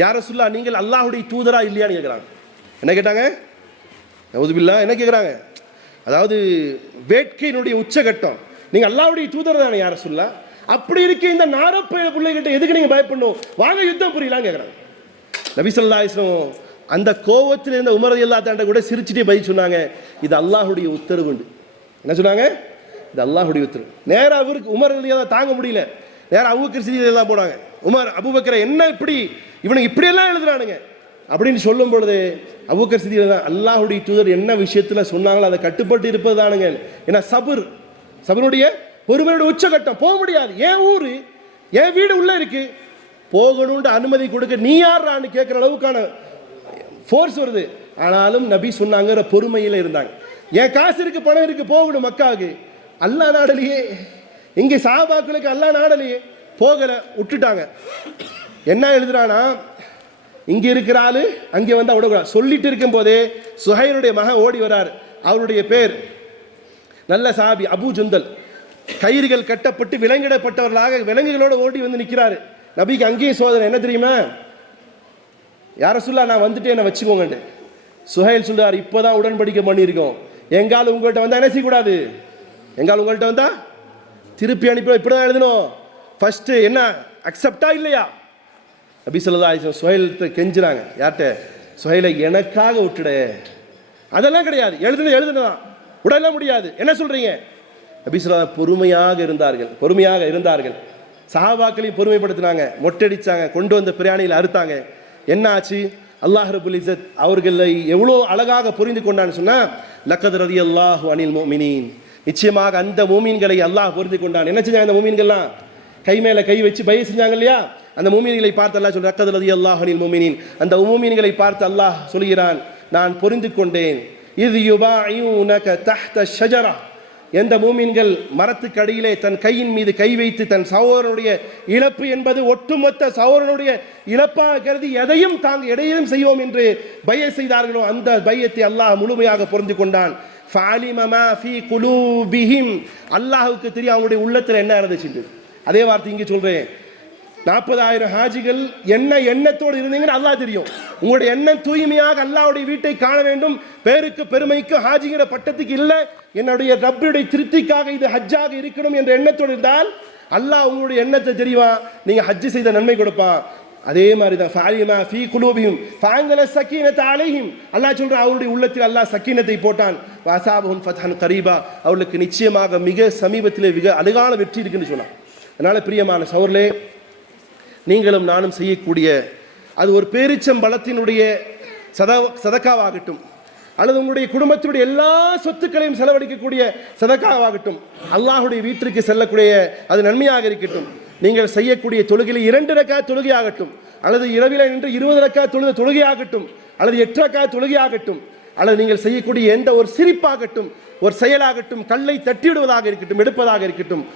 யா ரசூலுல்லாஹ் நீங்கள் அல்லாஹ்வுடைய தூதரா இல்லையான்னு கேட்குறாங்க. என்ன கேட்டாங்க? நவுதுபில்லாஹ். என்ன கேட்குறாங்க? அதாவது வேட்கையினுடைய உச்சகட்டம், நீங்கள் அல்லாஹ்வுடைய தூதர் தானே யா ரசூலுல்லாஹ், அப்படி இருக்க இந்த நாரப்ப பிள்ளைகிட்ட எதுக்கு நீங்கள் பயப்படணும், வாங்க யுத்தம் புரியலாம் கேட்குறாங்க. நபி ஸல்லல்லாஹு அலைஹி வஸல்லம் அந்த கோவத்தில் இருந்த உமர் ரலியல்லாஹு அன்ஹு கூட சிரிச்சுட்டே பதில் சொன்னாங்க, இது அல்லாஹ்வுடைய உத்தரவு. என்ன சொன்னாங்க? இது அல்லாஹ்வுடைய உத்தரவு. நேராக அவருக்கு உமர் ரலியல்லாஹு தாங்க முடியல. யார் அபூபக்கர் சித்திக் எல்லாம் போனாங்க. உமர் அபூபக்கரை என்ன இப்படி இவனுக்கு இப்படியெல்லாம் எழுதுறானுங்க அப்படின்னு சொல்லும் பொழுது அபூபக்கர் சித்திக் தான் அல்லாஹ்வுடைய தூதர் என்ன விஷயத்தில் சொன்னாங்களோ அதை கட்டுப்பட்டு இருப்பது தானுங்க. ஏன்னா சபருடைய பொறுமையோட உச்சகட்டம். போக முடியாது, என் ஊர் என் வீடு உள்ள இருக்கு, போகணும்னு அனுமதி கொடுக்க நீ யாரான்னு கேட்குற அளவுக்கான ஃபோர்ஸ் வருது. ஆனாலும் நபி சொன்னாங்கிற பொறுமையில் இருந்தாங்க. என் காசு இருக்கு, பணம் இருக்கு, போகணும் மக்காவுக்கு. அல்லா நாடலையே, இங்கே சஹாபாக்களுக்கு அல்லா நாடலையே, போகல, விட்டுட்டாங்க. என்ன எழுதுறானா, இங்கே இருக்கிற ஆளு அங்கே வந்து விடக்கூடாது சொல்லிட்டு இருக்கும் போதே சுஹைலுடைய மகன் ஓடி வரார். அவருடைய பேர் நல்ல சாபி அபு ஜுந்தல். கயிறுகள் கட்டப்பட்டு விலங்கிடப்பட்டவர்களாக விலங்குகளோடு ஓடி வந்து நிற்கிறாரு. நபிக்கு அங்கேயும் சோதனை. என்ன தெரியுமா, யார சொல்ல நான் வந்துட்டு என்னை வச்சுக்கோங்கன்ட்டு. சுஹைல் சொல்றார், இப்போதான் உடன்படிக்கை பண்ணியிருக்கோம், எங்கால் உங்கள்கிட்ட வந்தால் என்ன செய்யக்கூடாது, எங்கால் உங்கள்கிட்ட வந்தா திருப்பி அனுப்பி இப்படி தான் எழுதணும். ஃபர்ஸ்ட் என்ன அக்செப்டா இல்லையா? நபி ஸல்லல்லாஹு அலைஹி வஸல்லம் சுஹைல்கிட்ட கெஞ்சுறாங்க. யார்கிட்ட? சுஹைலை எனக்காக விட்டுட. அதெல்லாம் கிடையாது, எழுதுனதான் உடனே முடியாது. என்ன சொல்றீங்க? நபி ஸல்லல்லாஹு பொறுமையாக இருந்தார்கள். சஹாபாக்களையும் பொறுமைப்படுத்தினாங்க, மொட்டடிச்சாங்க, கொண்டு வந்த பிரயாணியில் அறுத்தாங்க. என்ன ஆச்சு? அல்லாஹ் ரப்புல் இஸ்ஸத் அவர்களை எவ்வளோ அழகாக புரிந்து கொண்டான்னு சொன்னா, லக்கத் ரலியல்லாஹு அனில் முஃமினீன், நிச்சயமாக அந்த மூமீன்களை அல்லாஹ் புரிந்து கொண்டான். என்ன செஞ்சாங்க அந்த மூமீன்கள்லாம்? கை மேல கை வச்சு பய செஞ்சாங்க இல்லையா? அந்த மூமீன்களை பார்த்து அல்லாஹ் சொல்ற, லக்கத் ரலியல்லாஹு அனில் முஃமினீன், அந்த மூமீன்களை பார்த்து அல்லாஹ் சொல்கிறான், நான் புரிந்து கொண்டேன். இது யுபாயியூனக தஹ்த ஷஜரா, எந்த மூமின்கள் மரத்துக்கு அடியிலே தன் கையின் மீது கை வைத்து தன் சகோதரனுடைய இழப்பு என்பது ஒட்டுமொத்த சகோதரனுடைய இழப்பாக கருதி எதையும் செய்வோம் என்று பய செய்தார்களோ அந்த பையத்தை அல்லாஹ் முழுமையாக புரிந்து கொண்டான். அல்லாஹுக்கு தெரியும் அவங்களுடைய உள்ளத்தில் என்ன இருந்துச்சு. அதே வார்த்தை இங்கே சொல்றேன். 40,000 ஹாஜிகள் என்ன எண்ணத்தோடு இருந்தீங்கன்னு அல்லாஹ் தெரியும். உங்களுடைய எண்ணம் தூய்மையாக அல்லாஹ்வுடைய வீட்டை காண வேண்டும், பேருக்கு பெருமைக்கு ஹாஜிங்கிற பட்டத்துக்கு இல்லை, என்னுடைய ரப்பியுடைய திருப்திக்காக இது ஹஜ்ஜாக இருக்கணும் என்ற எண்ணத்தோடு இருந்தால் அல்லாஹ் உங்களுடைய எண்ணத்தை தெரியுமா, நீங்க ஹஜ்ஜு செய்த நன்மை கொடுப்பான். அதே மாதிரி தான் ஃபாலிமா ஃபீ குலூபிஹிம் ஃபஅன்ஸல ஸக்கீனத அலைஹிம், அல்லாஹ் சொல்றான் அவருடைய உள்ளத்தில் அல்லாஹ் சக்கீனத்தை போட்டான். வஸாபஹும் ஃபத்ஹன் கரீபா, அவர்களுக்கு நிச்சயமாக மிக சமீபத்திலே மிக அழகான வெற்றி இருக்குன்னு சொன்னான். அதனால பிரியமான சகோதரர்களே, நீங்களும் நானும் செய்யக்கூடிய அது ஒரு பேரிச்சம்பழத்தினுடைய சதக்காவாகட்டும், அல்லது உங்களுடைய குடும்பத்தினுடைய எல்லா சொத்துக்களையும் செலவழிக்கக்கூடிய சதக்காவாகட்டும், அல்லாஹுடைய வீட்டிற்கு செல்லக்கூடிய அது நன்மையாக இருக்கட்டும், நீங்கள் செய்யக்கூடிய தொழுகையில் 2 ரக்காத் தொழுகையாகட்டும், அல்லது இரவில் நின்று 20 ரக்காத் தொழுகையாகட்டும், அல்லது 8 ரக்காத் தொழுகையாகட்டும், அல்லது நீங்கள் செய்யக்கூடிய எந்த ஒரு சிரிப்பாகட்டும், ஒரு செயலாகட்டும், கல்லை தட்டிவிடுவதாக இருக்கட்டும், எடுப்பதாக இருக்கட்டும்,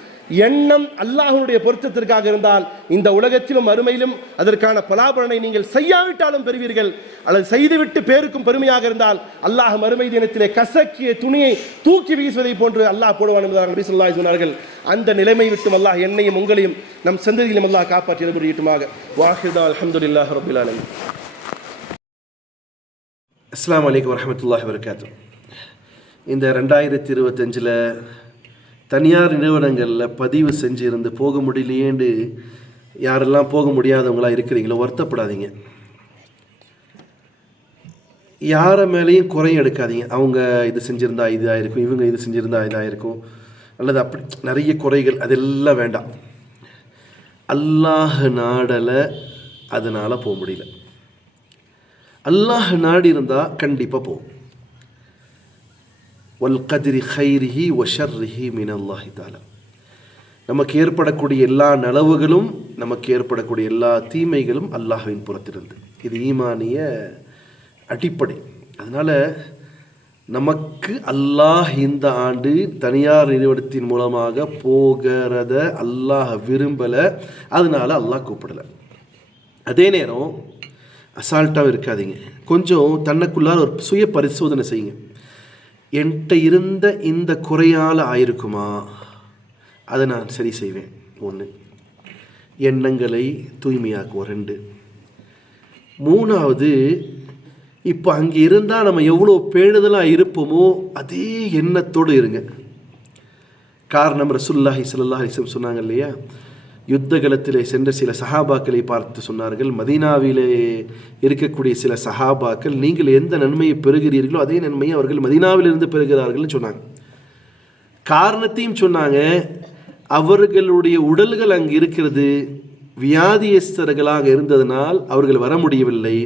எண்ணம் அல்லாஹ்வுடைய பொருத்தத்திற்காக இருந்தால் இந்த உலகத்திலும் மறுமையிலும் அதற்கான பலாபலனை நீங்கள் செய்யாவிட்டாலும் பெறுவீர்கள். அல்லது செய்துவிட்டு பேருக்கும் பெருமையாக இருந்தால் அல்லாஹ் மறுமை தினத்திலே கசக்கிய துணியை தூக்கி வீசுவதை போன்று அல்லாஹ் போடுவான் என்பதாக நபி ஸல்லல்லாஹு அலைஹி சொன்னார்கள். அந்த நிலைமை விட்டும் அல்லாஹ் என்னையும் உங்களையும் நம் சந்ததியிலும் அல்லாஹ் காப்பாற்றி புரியட்டுமாக. வாஹிதா அல்ஹம்துலில்லாஹி ரப்பில் ஆலமீன். அஸ்ஸலாமு அலைக்கும் வரஹ்மத்துல்லாஹி வபரகாத்துஹு. இந்த 2025 தனியார் நிறுவனங்களில் பதிவு செஞ்சு இருந்து போக முடியலையேண்டு யாரெல்லாம் போக முடியாதவங்களாக இருக்கிறீங்களோ வருத்தப்படாதீங்க. யாரை மேலேயும் குறையும் எடுக்காதீங்க. அவங்க இது செஞ்சுருந்தா இதாக இருக்கும், இவங்க இது செஞ்சுருந்தா இதாக இருக்கும், அல்லது அப்படி நிறைய குறைகள் அதெல்லாம் வேண்டாம். அல்லாஹ் நாடலை, அதனால் போக முடியல. அல்லாஹ் நாடி இருந்தால் கண்டிப்பாக போகும். வல் கதிரி ஹைரிஹி வ ஷர்ரிஹி மினல்லாஹி தஆலா. நமக்கு ஏற்படக்கூடிய எல்லா நலவுகளும், நமக்கு ஏற்படக்கூடிய எல்லா தீமைகளும் அல்லாஹ்வின் புறத்திலிருந்து. இது ஈமானிய அடிப்படை. அதனால் நமக்கு அல்லாஹ் இந்த ஆண்டு தனியார் நிறுவனத்தின் மூலமாக போகிறத அல்லாஹ் விரும்பலை, அதனால் அல்லாஹ் கூப்பிடலை. அதே நேரம் அசால்ட்டாக இருக்காதீங்க. கொஞ்சம் தன்னைக்குள்ளார ஒரு சுய பரிசோதனை செய்யுங்க. என்கிட்ட இருந்த இந்த குறையால் ஆயிருக்குமா, அதை நான் சரி செய்வேன். 1, எண்ணங்களை தூய்மையாக்குவோம். 2, 3வது, இப்போ அங்கே இருந்தால் நம்ம எவ்வளோ பேணுதலாக இருப்போமோ அதே எண்ணத்தோடு இருங்க. காரணம் ரசூலுல்லாஹி ஸல்லல்லாஹு அலைஹி வஸல்லம் சொன்னாங்க இல்லையா, யுத்த களத்திலே சென்ற சில சஹாபாக்களை பார்த்து சொன்னார்கள், மதீனாவிலே இருக்கக்கூடிய சில சஹாபாக்கள் நீங்கள் எந்த நன்மையை பெறுகிறீர்களோ அதே நன்மையை அவர்கள் மதீனாவிலிருந்து பெறுகிறார்கள்னு சொன்னாங்க. காரணத்தையும் சொன்னாங்க. அவர்களுடைய உடல்கள் அங்கு இருக்கிறது, வியாதியஸ்தர்களாக இருந்ததனால் அவர்கள் வர முடியவில்லை.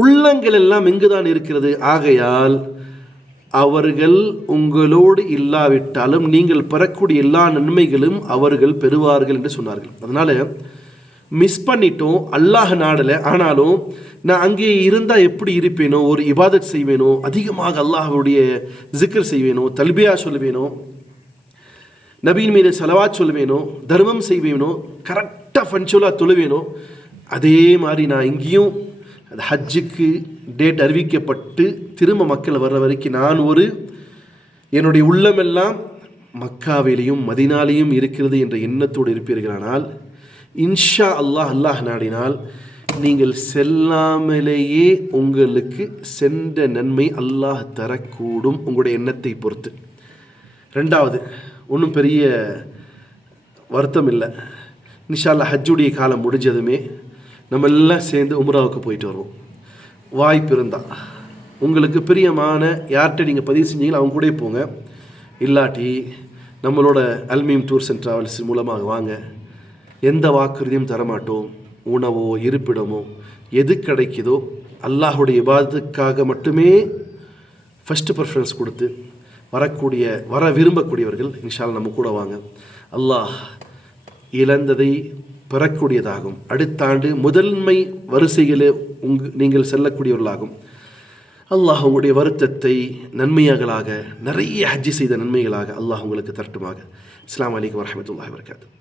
உள்ளங்கள் எல்லாம் இங்குதான் இருக்கிறது. ஆகையால் அவர்கள் உங்களோடு இல்லாவிட்டாலும் நீங்கள் பெறக்கூடிய எல்லா நன்மைகளும் அவர்கள் பெறுவார்கள் என்று சொன்னார்கள். அதனால் மிஸ் பண்ணிட்டோம், அல்லாஹ் நாடலை. ஆனாலும் நான் அங்கே இருந்தால் எப்படி இருப்பேனோ, ஒரு இபாதத் செய்வேனோ, அதிகமாக அல்லாஹ்வுடைய ஜிக்ர் செய்வேனோ, தல்பியா சொல்லுவேனோ, நபியின் மீது ஸலவாத் சொல்லுவேனோ, தர்மம் செய்வேனோ, கரெக்டாக ஃபன்சுலாக தொழுவேனோ, அதே மாதிரி நான் இங்கேயும் அந்த ஹஜ்ஜுக்கு டேட் அறிவிக்கப்பட்டு திரும்ப மக்கள் வர்ற வரைக்கும் நான் என்னுடைய உள்ளமெல்லாம் மக்காவிலையும் மதினாலையும் இருக்கிறது என்ற எண்ணத்தோடு இருப்பீர்களானால் இன்ஷா அல்லாஹ் நாடினால் நீங்கள் செல்லாமலேயே உங்களுக்கு சென்ற நன்மை அல்லாஹ் தரக்கூடும், உங்களுடைய எண்ணத்தை பொறுத்து. ரெண்டாவது, ஒன்றும் பெரிய வருத்தம் இல்லை. இன்ஷா அல்லாஹ் ஹஜ்ஜுடைய காலம் முடிஞ்சதுமே நம்ம எல்லாம் சேர்ந்து உம்ராவுக்கு போயிட்டு வருவோம். வாய்ப்பு இருந்தால் உங்களுக்கு பிரியமான யார்கிட்ட நீங்கள் பதிவு செஞ்சீங்களோ அவங்க கூட போங்க. இல்லாட்டி நம்மளோட அல்மீம் டூர்ஸ் அண்ட் ட்ராவல்ஸ் மூலமாக வாங்க. எந்த வாக்குறுதியும் தரமாட்டோம். உணவோ இருப்பிடமோ எது கிடைக்குதோ அல்லாஹுடைய இபாதத்துக்காக மட்டுமே ஃபஸ்ட்டு ப்ரிஃபரன்ஸ் கொடுத்து வர விரும்பக்கூடியவர்கள் இன்ஷா அல்லாஹ் நம்ம கூட வாங்க. அல்லாஹ் இழந்ததை பெறக்கூடியதாகும். அடுத்த ஆண்டு முதன்மை வரிசைகளே நீங்கள் செல்லக்கூடியவர்களாகும். அல்லாஹ் உங்களுடைய வருத்தத்தை நன்மைகளாக, நிறைய ஹஜ்ஜி செய்த நன்மைகளாக அல்லாஹ் உங்களுக்கு தரட்டுமாக. அஸ்ஸலாமு அலைக்கும் வரஹ்மத்துல்லாஹி வபரகாத்துஹு.